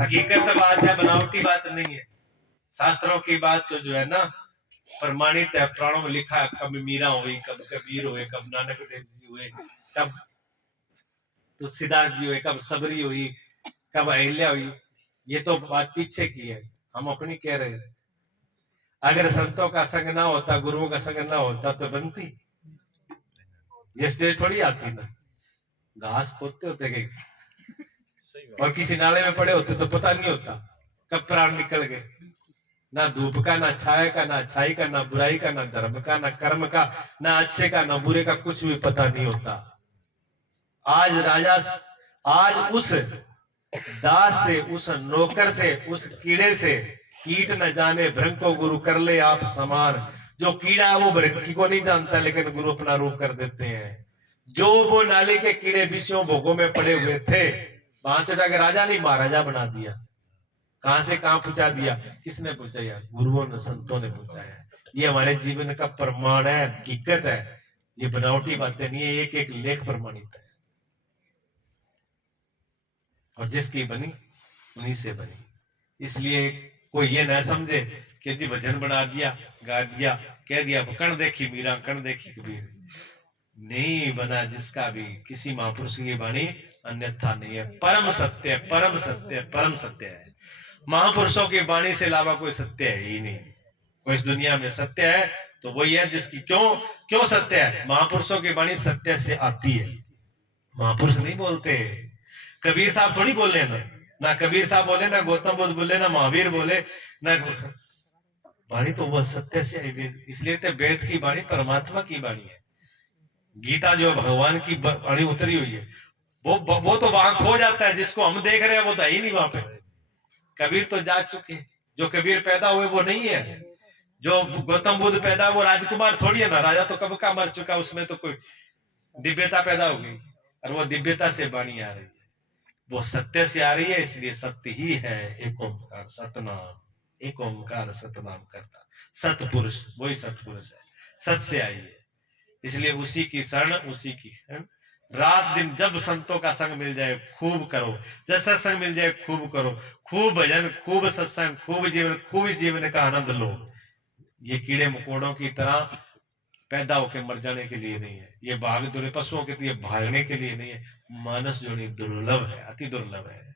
हकीकत बात है, बनावटी बात नहीं है। शास्त्रों की बात तो जो है ना प्रमाणित है, पुराणों में लिखा है। कभी मीरा हुई, कब कबीर हुए, कब नानक देव जी हुए, कब तुलसीदास जी हुए, कब सबरी हुई, कब अहिल्या हुई। ये तो बात पीछे की है, हम अपनी कह रहे हैं। अगर संतों का संग ना होता, गुरुओं का संग ना होता तो बनती ये स्टेज थोड़ी आती ना। घास खोदते होते कहीं सही बात। और किसी नाले में पड़े होते तो पता नहीं होता कब प्राण निकल गए। ना धूप का, ना छाया का, ना अच्छाई का, ना बुराई का, ना धर्म का, ना कर्म का, ना अच्छे का, ना बुरे का, कुछ भी पता नहीं होता। आज राजा, आज उस दास से, उस नौकर से, उस कीड़े से, कीट न जाने भृंग को गुरु कर ले आप समान। जो कीड़ा है वो भृंग को नहीं जानता, लेकिन गुरु अपना रूप कर देते हैं। जो वो नाले के कीड़े विषयों भोगों में पड़े हुए थे, वहां से उठाकर राजा नहीं महाराजा बना दिया। कहां से कहां पहुंचा दिया? किसने पहुंचाया? गुरुओं ने, संतों ने पहुंचाया। ये हमारे जीवन का प्रमाण है, हकीकत है। ये बनावटी बातें नहीं है, एक एक लेख प्रमाणित है। और जिसकी बनी उन्हीं से बनी। इसलिए कोई ये ना समझे कि जी भजन बना दिया, गा दिया, कह दिया कण देखी मीरा, कण देखी कबीर। नहीं बना जिसका भी किसी महापुरुष की वाणी अन्यथा नहीं है। परम सत्य है, परम सत्य है, परम सत्य है। महापुरुषों की वाणी से अलावा कोई सत्य है ही नहीं। कोई इस दुनिया में सत्य है तो वही है जिसकी, क्यों क्यों सत्य है? महापुरुषों की वाणी सत्य से आती है। महापुरुष नहीं बोलते। कबीर साहब थोड़ी बोले ना कबीर साहब बोले, ना गौतम बुद्ध बोले, ना महावीर बोले, ना वाणी तो वह सत्य से आई। वेद इसलिए तो वेद की वाणी परमात्मा की वाणी है। गीता जो भगवान की वाणी उतरी हुई है, वो तो वहां खो जाता है। जिसको हम देख रहे हैं वो तो है ही नहीं वहां पे। कबीर तो जा चुके। जो कबीर पैदा हुए वो नहीं है। जो गौतम बुद्ध पैदा, वो राजकुमार थोड़ी है ना, राजा तो कब का मर चुका। उसमें तो कोई दिव्यता पैदा हो गई, और वो दिव्यता से वाणी आ रही है, वो सत्य से आ रही है। इसलिए सत्य ही है। एक ओंकार सतनाम, एक ओंकार सतनाम करता सतपुरुष, वही सतपुरुष है, सत से आई है। इसलिए उसी की शरण, उसी की रात दिन जब संतों का संग मिल जाए खूब करो, जैसा संग मिल जाए खूब करो, खूब भजन, खूब सत्संग, खूब जीवन, खूब इस जीवन का आनंद लो। ये कीड़े मकोड़ों की तरह पैदा होकर मर जाने के लिए नहीं है। ये भाग दौड़े पशुओं के लिए भागने के लिए नहीं है। मानस जोड़ी दुर्लभ है, अति दुर्लभ है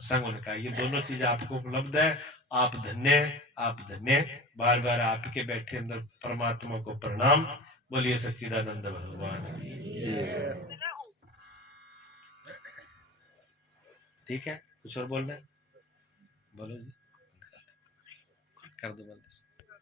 संग उनका। ये दोनों चीज आपको उपलब्ध है। आप धन्य, आप धन्य। बार बार आपके बैठे अंदर परमात्मा को प्रणाम। बोलिए सच्चिदानंद भगवान की। ठीक है, कुछ और बोलना है? बोलो जी, कर दो बंद।